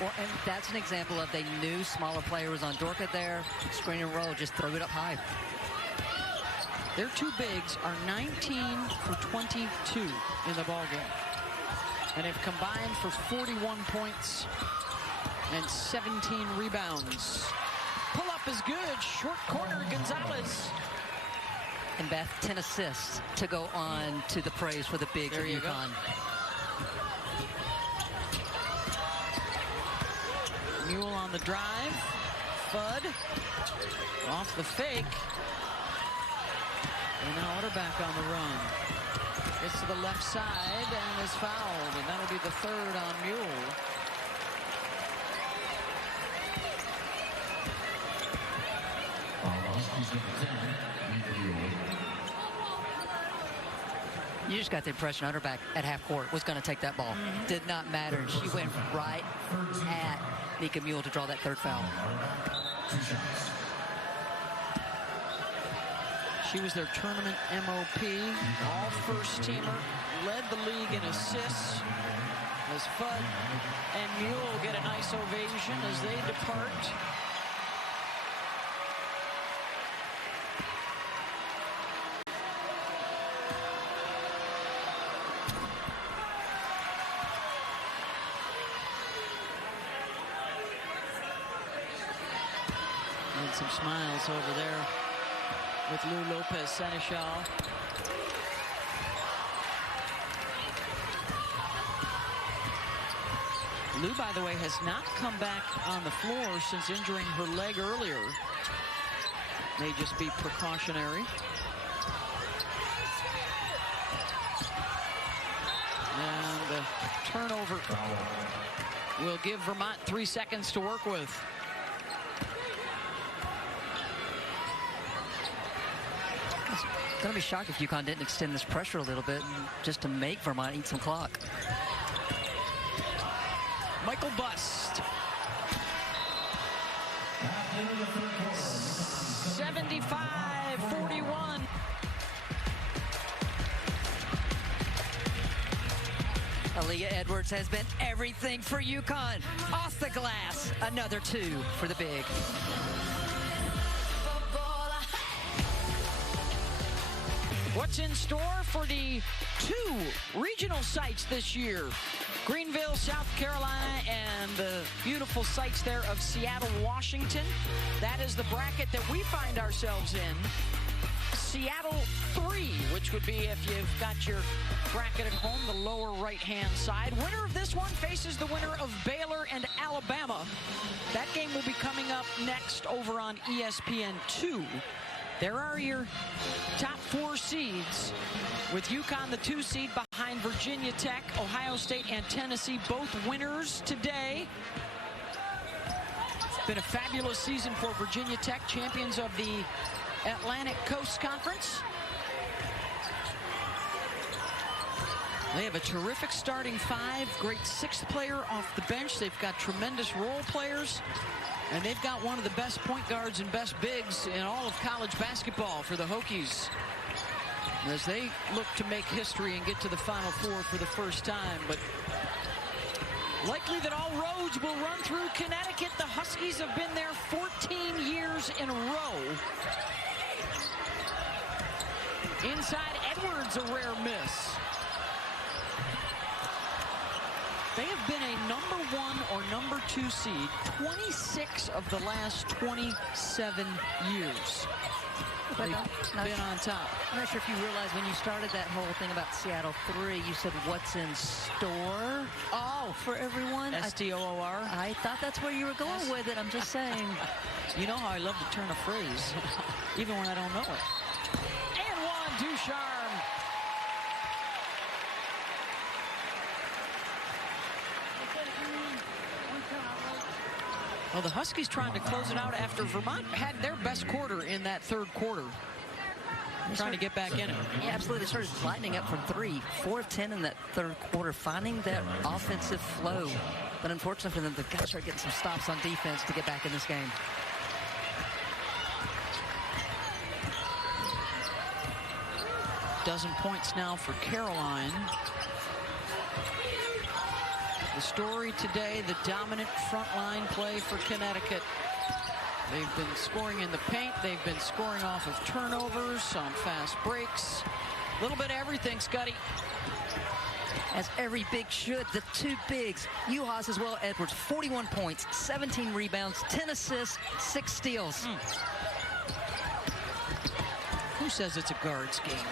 Well, and that's an example of they knew smaller player was on Dorka there. Screen and roll, just throw it up high. Their 2 bigs are 19 for 22 in the ballgame. And have combined for 41 points and 17 rebounds. Pull-up is good. Short corner, Gonzalez. And Beth, 10 assists to go on to the praise for the bigs of UConn. Mule on the drive. Fudd off the fake. And now Utterback on the run. Gets to the left side and is fouled. And that'll be the third on Mule. You just got the impression Utterback at half court was going to take that ball. Did not matter. She went right at Nika Mule to draw that third foul. She was their tournament MOP, all first teamer, led the league in assists as Fudd and Mule get a nice ovation as they depart. And some smiles over there with Lou Lopez Seneschal. Lou, by the way, has not come back on the floor since injuring her leg earlier. May just be precautionary. And the turnover will give Vermont 3 seconds to work with. Going to be shocked if UConn didn't extend this pressure a little bit just to make Vermont eat some clock. Michael Bust. 75-41. Aaliyah Edwards has been everything for UConn. Off the glass, another 2 for the big. What's in store for the 2 regional sites this year? Greenville, South Carolina, and the beautiful sites there of Seattle, Washington. That is the bracket that we find ourselves in. Seattle 3, which would be, if you've got your bracket at home, the lower right-hand side. Winner of this one faces the winner of Baylor and Alabama. That game will be coming up next over on ESPN2. There are your top 4 seeds, with UConn the 2 seed behind Virginia Tech, Ohio State, and Tennessee, both winners today. It's been a fabulous season for Virginia Tech, champions of the Atlantic Coast Conference. They have a terrific starting 5, great 6th player off the bench. They've got tremendous role players. And they've got one of the best point guards and best bigs in all of college basketball for the Hokies, as they look to make history and get to the Final Four for the first time. But likely that all roads will run through Connecticut. The Huskies have been there 14 years in a row. Inside Edwards, a rare miss. They have been a number 1 or number 2 seed 26 of the last 27 years. They've been on top. I'm not sure if you realize when you started that whole thing about Seattle 3, you said what's in store for everyone. S-T-O-O-R. I thought that's where you were going with it. I'm just saying. You know how I love to turn a phrase, even when I don't know it. And one, Ducharme. Well, the Huskies trying to close it out after Vermont had their best quarter in that third quarter. Trying to get back in it. Yeah, absolutely. They started lightening up from 3, 4 of 10 in that third quarter, finding that offensive flow. But unfortunately for them, they've got to start getting some stops on defense to get back in this game. Dozen points now for Caroline. The story today, the dominant frontline play for Connecticut. They've been scoring in the paint. They've been scoring off of turnovers, on fast breaks. A little bit of everything, Scotty. As every big should, the 2 bigs, Uhas as well, Edwards, 41 points, 17 rebounds, 10 assists, 6 steals. Who says it's a guards game?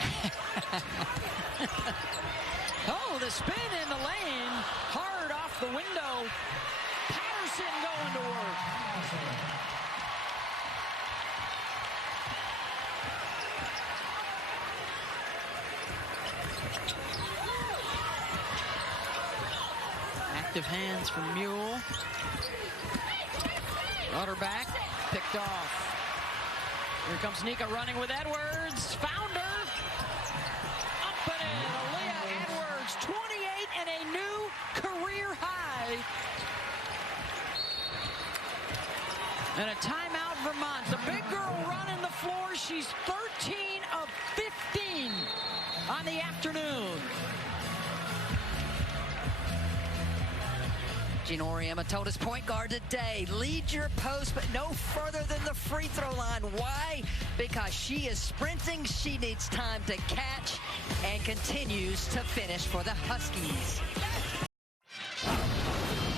Oh, the spin in the lane. Hard off the window. Patterson going to work. Active hands from Mule. Utterback picked off. Here comes Nika running with Edwards. Found her. Up and in. Aaliyah Edwards, 28 and a new career high. And a timeout, Vermont. The big girl running the floor. She's 13 of 15 on the afternoon. Gina Auriemma told his point guard today, lead your post, but no further than the free throw line. Why? Because she is sprinting. She needs time to catch and continues to finish for the Huskies.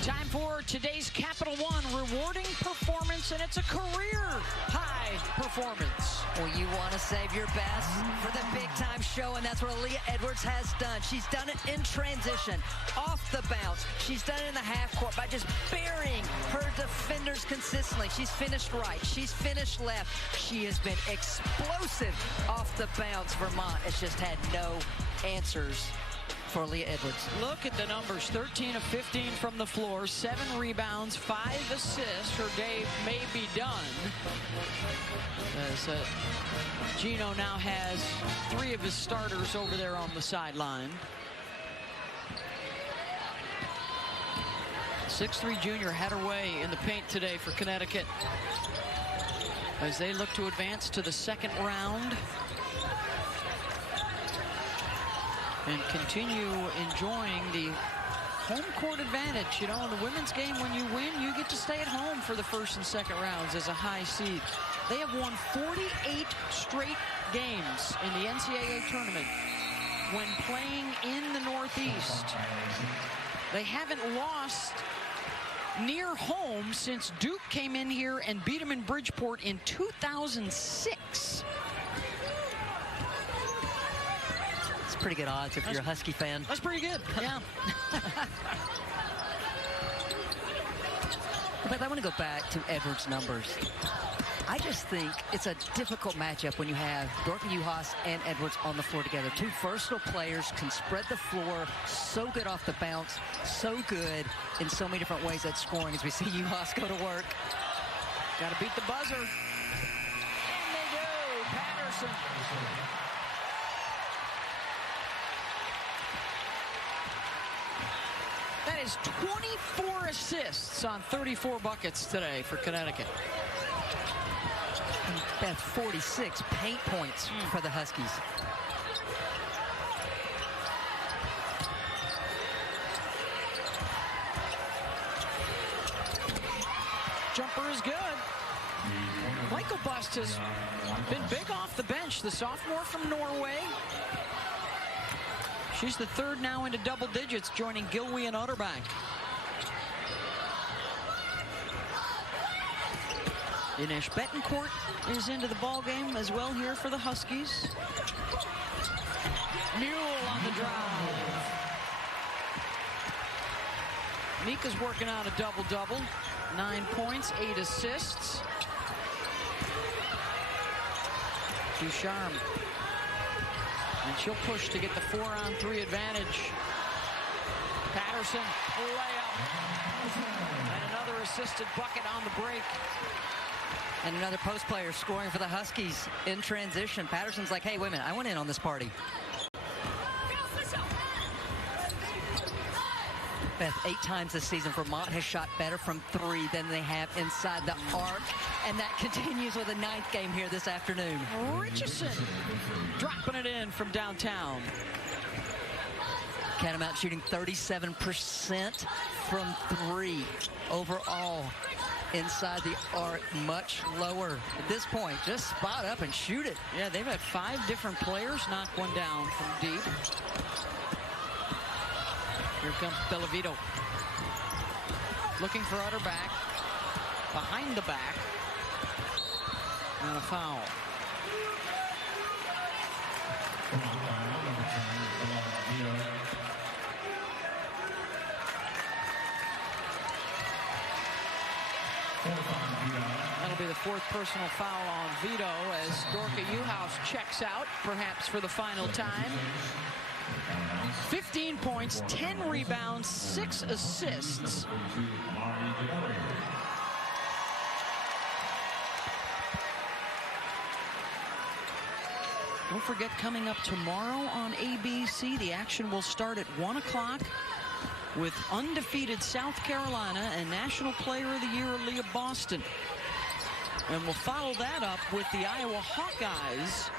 Time for today's Capital One rewarding performance, and it's a career high performance. Well, you want to save your best for the big time show, and that's what Aaliyah Edwards has done. She's done it in transition, off the bounce. She's done it in the half court by just burying her defenders consistently. She's finished right. She's finished left. She has been explosive off the bounce. Vermont has just had no answers for Aaliyah Edwards. Look at the numbers. 13 of 15 from the floor, 7 rebounds, 5 assists. Her day may be done. As Gino now has 3 of his starters over there on the sideline. 6'3" junior had her way in the paint today for Connecticut as they look to advance to the second round and continue enjoying the home court advantage. You know, in the women's game, when you win, you get to stay at home for the first and second rounds as a high seed. They have won 48 straight games in the NCAA tournament when playing in the Northeast. They haven't lost near home since Duke came in here and beat them in Bridgeport in 2006. Pretty good odds if you're a Husky fan. That's pretty good, yeah. But I want to go back to Edwards' numbers. I just think it's a difficult matchup when you have Dorothy Uhas and Edwards on the floor together. Two versatile players, can spread the floor, so good off the bounce, so good in so many different ways at scoring as we see Uhas go to work. Got to beat the buzzer. And they do. Patterson. That is 24 assists on 34 buckets today for Connecticut. And Beth, 46 paint points for the Huskies. Jumper is good. Michael Bust has been big off the bench. The sophomore from Norway. She's the third now into double digits, joining Gilwey and Utterback. Dinesh Betancourt is into the ball game as well here for the Huskies. Mule on the drive. Nika's working out a double-double. 9 points, 8 assists. Ducharme. And she'll push to get the 4-on-3 advantage. Patterson, layup. And another assisted bucket on the break. And another post player scoring for the Huskies in transition. Patterson's like, hey, wait a minute, I want in on this party. Beth, 8 times this season, Vermont has shot better from 3 than they have inside the arc. And that continues with a 9th game here this afternoon. Richardson dropping it in from downtown. Catamount shooting 37% from 3 overall inside the arc, much lower. At this point, just spot up and shoot it. Yeah, they've had 5 different players knock one down from deep. Here comes Bellavito. Looking for Utterback. Behind the back. And a foul. 4th personal foul on Vito as Dorka Uhouse checks out, perhaps for the final time. 15 points, 10 rebounds, 6 assists. Don't forget, coming up tomorrow on ABC, the action will start at 1 o'clock with undefeated South Carolina and National Player of the Year, Aaliyah Boston. And we'll follow that up with the Iowa Hawkeyes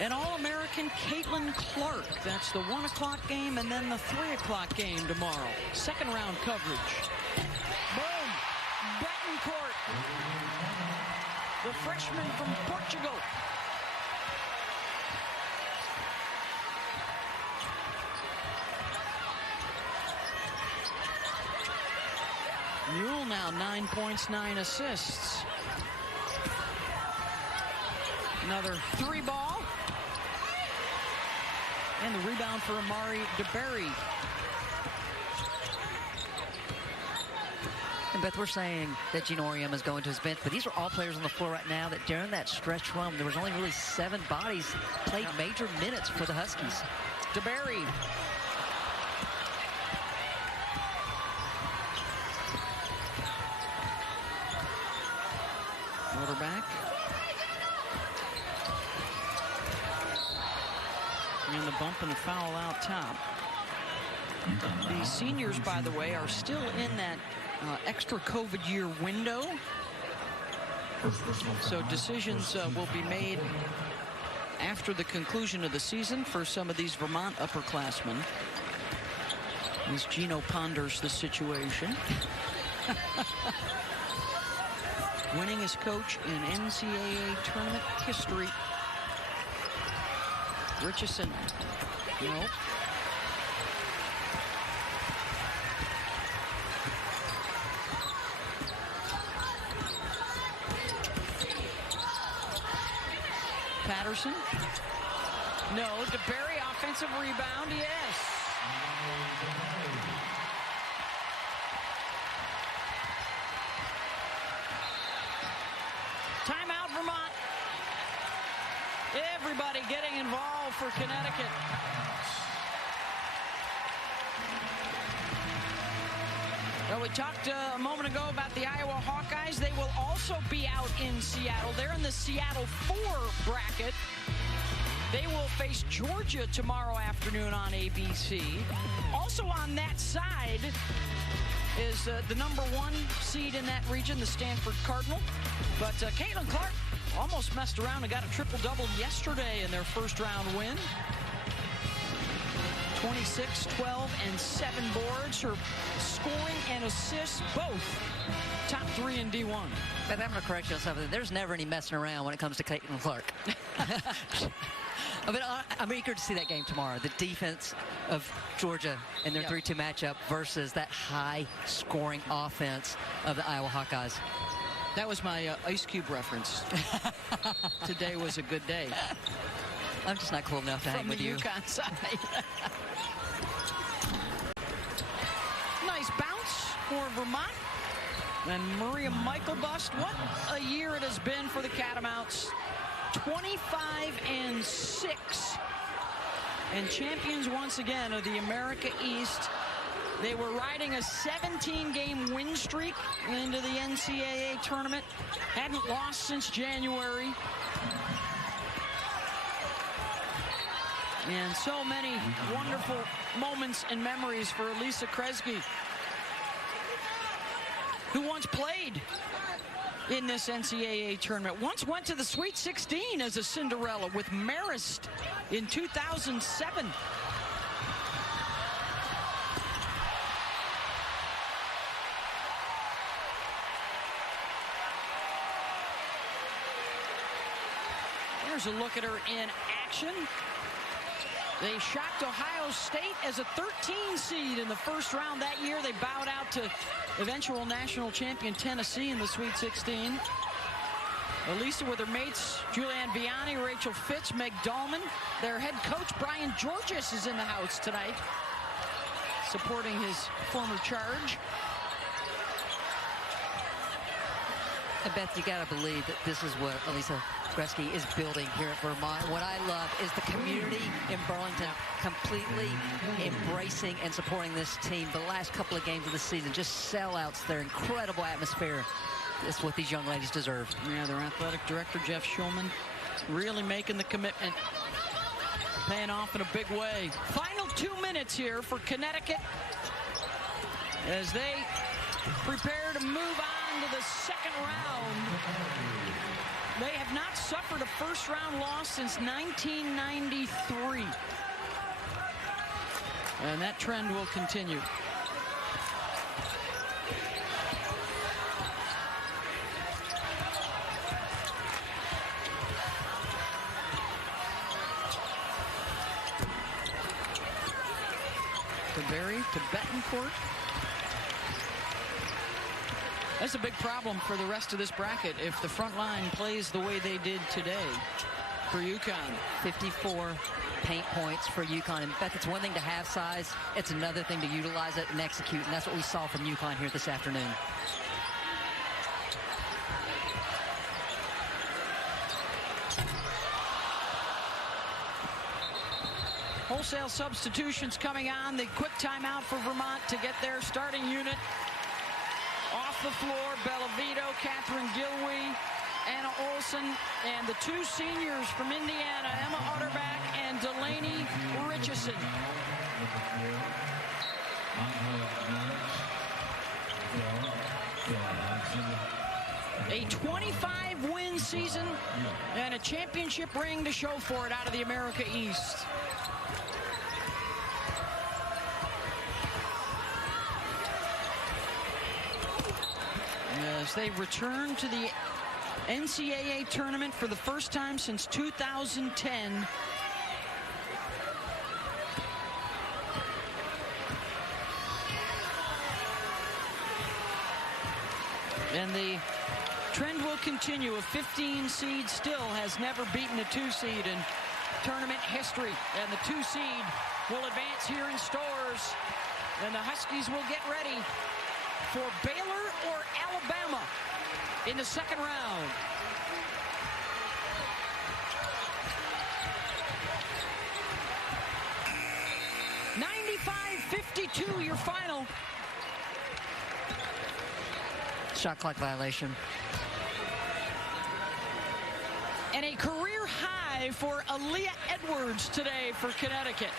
and All-American Caitlin Clark. That's the 1 o'clock game and then the 3 o'clock game tomorrow. Second round coverage. Boom! Betancourt, the freshman from Portugal. Mule now 9 points, 9 assists. Another 3 ball. And the rebound for Amari DeBerry. And Beth, we're saying that Gino Auriemma is going to his bench, but these are all players on the floor right now that during that stretch run, there was only really 7 bodies played major minutes for the Huskies. DeBerry. Quarterback. And the bump and the foul out top. The seniors, by the way, are still in that extra COVID year window. So decisions will be made after the conclusion of the season for some of these Vermont upperclassmen. As Gino ponders the situation. Winningest coach in NCAA tournament history. Richardson. Nope. Patterson. No. DeBerry, offensive rebound. Yes. Timeout, Vermont. Everybody getting involved for Connecticut. Well, we talked a moment ago about the Iowa Hawkeyes. They will also be out in Seattle. They're in the Seattle 4 bracket. They will face Georgia tomorrow afternoon on ABC. Also on that side is the number 1 seed in that region, the Stanford Cardinal. But Caitlin Clark almost messed around and got a triple-double yesterday in their first round win. 26, 12, and 7 boards. Her scoring and assists, both top 3 in D1. But I'm going to correct you on something. There's never any messing around when it comes to Caitlin Clark. I mean, I'm eager to see that game tomorrow. The defense of Georgia in their 3-2 matchup versus that high-scoring offense of the Iowa Hawkeyes. That was my Ice Cube reference. Today was a good day. I'm just not cool enough to hang with you. From the UConn side. Nice bounce for Vermont. And Maria Michael bust. What a year it has been for the Catamounts. 25-6. And champions once again of the America East. They were riding a 17-game win streak into the NCAA tournament. Hadn't lost since January. And so many wonderful moments and memories for Elisa Kresge, who once played in this NCAA tournament. Once went to the Sweet 16 as a Cinderella with Marist in 2007. There's a look at her in action. They shocked Ohio State as a 13 seed in the first round that year. They bowed out to eventual national champion Tennessee in the Sweet 16. Elisa with her mates, Julianne Vianney, Rachel Fitz, Meg Dahlman. Their head coach, Brian Georges, is in the house tonight, supporting his former charge. And Beth, you got to believe that this is what Elisa Gretzky is building here at Vermont. What I love is the community in Burlington completely embracing and supporting this team. The last couple of games of the season, just sellouts, their incredible atmosphere. That's what these young ladies deserve. Yeah, their athletic director, Jeff Schulman, really making the commitment, paying off in a big way. Final 2 minutes here for Connecticut as they prepare to move on to the second round. They have not suffered a first-round loss since 1993. And that trend will continue. Berry to Betancourt. That's a big problem for the rest of this bracket if the front line plays the way they did today for UConn. 54 paint points for UConn. And Beth, it's one thing to have size. It's another thing to utilize it and execute. And that's what we saw from UConn here this afternoon. Wholesale substitutions coming on. The quick timeout for Vermont to get their starting unit off the floor. Bellavito, Catherine Gilwey, Anna Olson, and the two seniors from Indiana, Emma Utterback and Delaney Richardson. A 25-win season and a championship ring to show for it out of the America East. As they return to the NCAA tournament for the first time since 2010. And the trend will continue. A 15 seed still has never beaten a 2 seed in tournament history. And the 2 seed will advance here in Stores. And the Huskies will get ready for Baylor or Alabama in the second round. .95-52 your final. Shot clock violation. And a career high for Aaliyah Edwards today for Connecticut.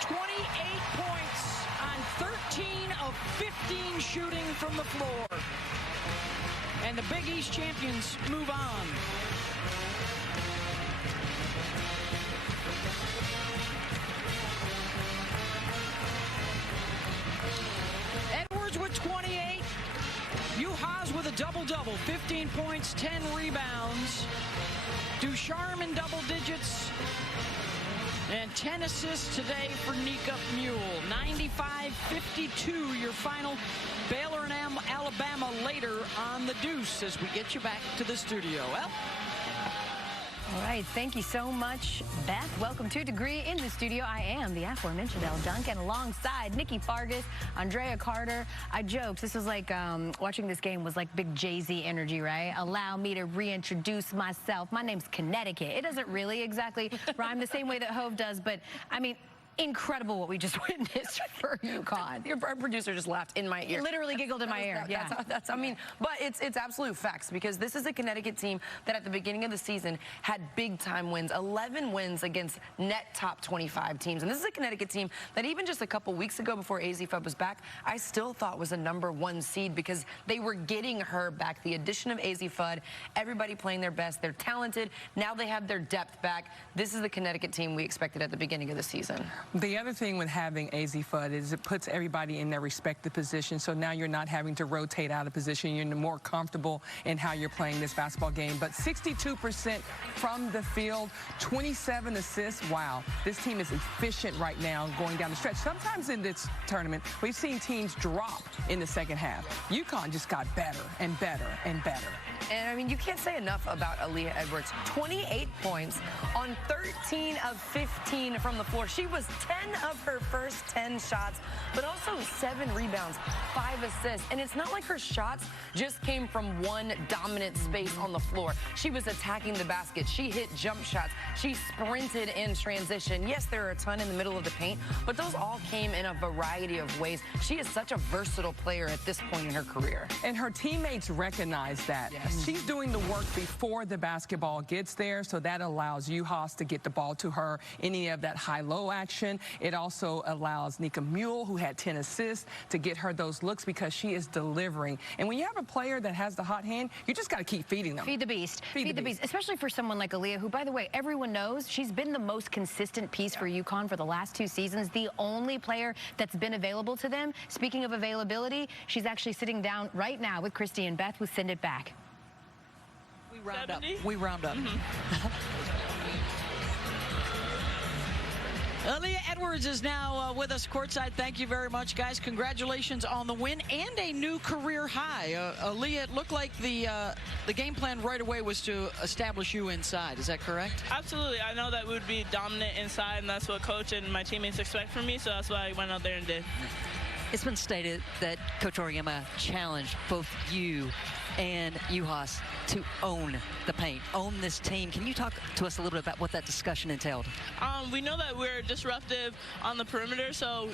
28 points on 13 of 15 shooting from the floor. And the Big East champions move on. Edwards with 28. Haas with a double-double, 15 points, 10 rebounds. Ducharme in double digits. And 10 assists today for Nika Mule. 95-52 your final. Baylor and Alabama later on the Deuce as we get you back to the studio. Well, all right, thank you so much, Beth. Welcome to Degree in the studio. I am the aforementioned Elle Duncan alongside Nikki Fargas, Andrea Carter. I joked, this was like watching this game was like big Jay-Z energy, right? Allow me to reintroduce myself. My name's Connecticut. It doesn't really exactly rhyme the same way that Hove does, but I mean, incredible what we just witnessed for UConn. Your producer just laughed in my ear. Literally giggled in my ear. I mean, but it's absolute facts because this is a Connecticut team that at the beginning of the season had big time wins, 11 wins against net top 25 teams. And this is a Connecticut team that even just a couple weeks ago before AZ Fudd was back, I still thought was a #1 seed because they were getting her back. The addition of AZ Fudd, everybody playing their best. They're talented. Now they have their depth back. This is the Connecticut team we expected at the beginning of the season. The other thing with having AZ Fudd is it puts everybody in their respective position. So now you're not having to rotate out of position. You're more comfortable in how you're playing this basketball game. But 62% from the field, 27 assists. Wow, this team is efficient right now going down the stretch. Sometimes in this tournament, we've seen teams drop in the second half. UConn just got better and better and better. And, I mean, you can't say enough about Aaliyah Edwards. 28 points on 13 of 15 from the floor. She was 10 of her first 10 shots, but also 7 rebounds, 5 assists. And it's not like her shots just came from one dominant space on the floor. She was attacking the basket. She hit jump shots. She sprinted in transition. Yes, there are a ton in the middle of the paint, but those all came in a variety of ways. She is such a versatile player at this point in her career. And her teammates recognize that. Yes. She's doing the work before the basketball gets there, so that allows UConn to get the ball to her, any of that high-low action. It also allows Nika Mule, who had 10 assists, to get her those looks because she is delivering. And when you have a player that has the hot hand, you just got to keep feeding them. Feed the beast. Feed the beast. Especially for someone like Aaliyah, who, by the way, everyone knows she's been the most consistent piece for UConn for the last 2 seasons, the only player that's been available to them. Speaking of availability, she's actually sitting down right now with Christy and Beth with Send It Back. We round up. Aaliyah Edwards is now with us courtside. Thank you very much, guys. Congratulations on the win and a new career high. Aaliyah, it looked like the game plan right away was to establish you inside. Is that correct? Absolutely. I know that we would be dominant inside, and that's what coach and my teammates expect from me, so that's why I went out there and did. It's been stated that Coach Auriemma challenged both you and UConn to own the paint, own this team. Can you talk to us a little bit about what that discussion entailed? We know that we're disruptive on the perimeter, so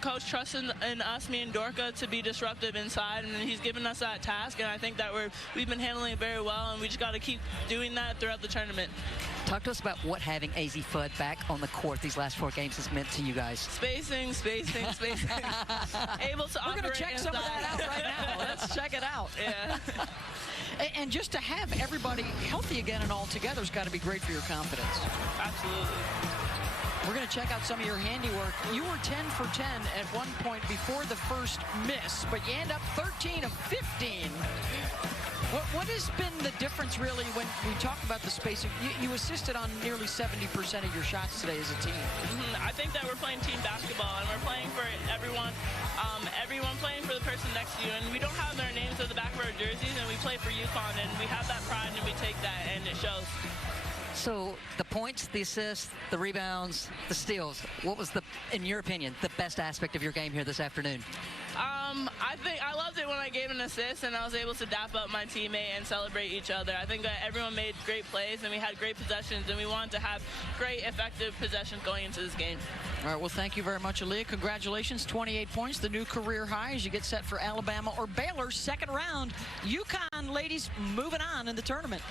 Coach trusts in us, me and Dorka, to be disruptive inside, and he's given us that task, and I think that we've been handling it very well, and we just got to keep doing that throughout the tournament. Talk to us about what having AZ Fudd back on the court these last 4 games has meant to you guys. Spacing. Able to We're going to check some of that out right now. Let's check it out. Yeah. And just to have everybody healthy again and all together has got to be great for your confidence. Absolutely. We're going to check out some of your handiwork. You were 10 for 10 at one point before the first miss, but you end up 13 of 15. What has been the difference, really, when we talk about the spacing? You assisted on nearly 70% of your shots today as a team. I think that we're playing team basketball, and we're playing for everyone. Everyone playing for the person next to you, and we don't have their names at the back of our jerseys, and we play for UConn, and we have that pride, and we take that, and it shows. So the points, the assists, the rebounds, the steals, what was, in your opinion, the best aspect of your game here this afternoon? I think I loved it when I gave an assist and I was able to dap up my teammate and celebrate each other. I think that everyone made great plays and we had great possessions, and we wanted to have great, effective possessions going into this game. All right, well, thank you very much, Aaliyah. Congratulations, 28 points, the new career high as you get set for Alabama or Baylor, second round. UConn, ladies, moving on in the tournament.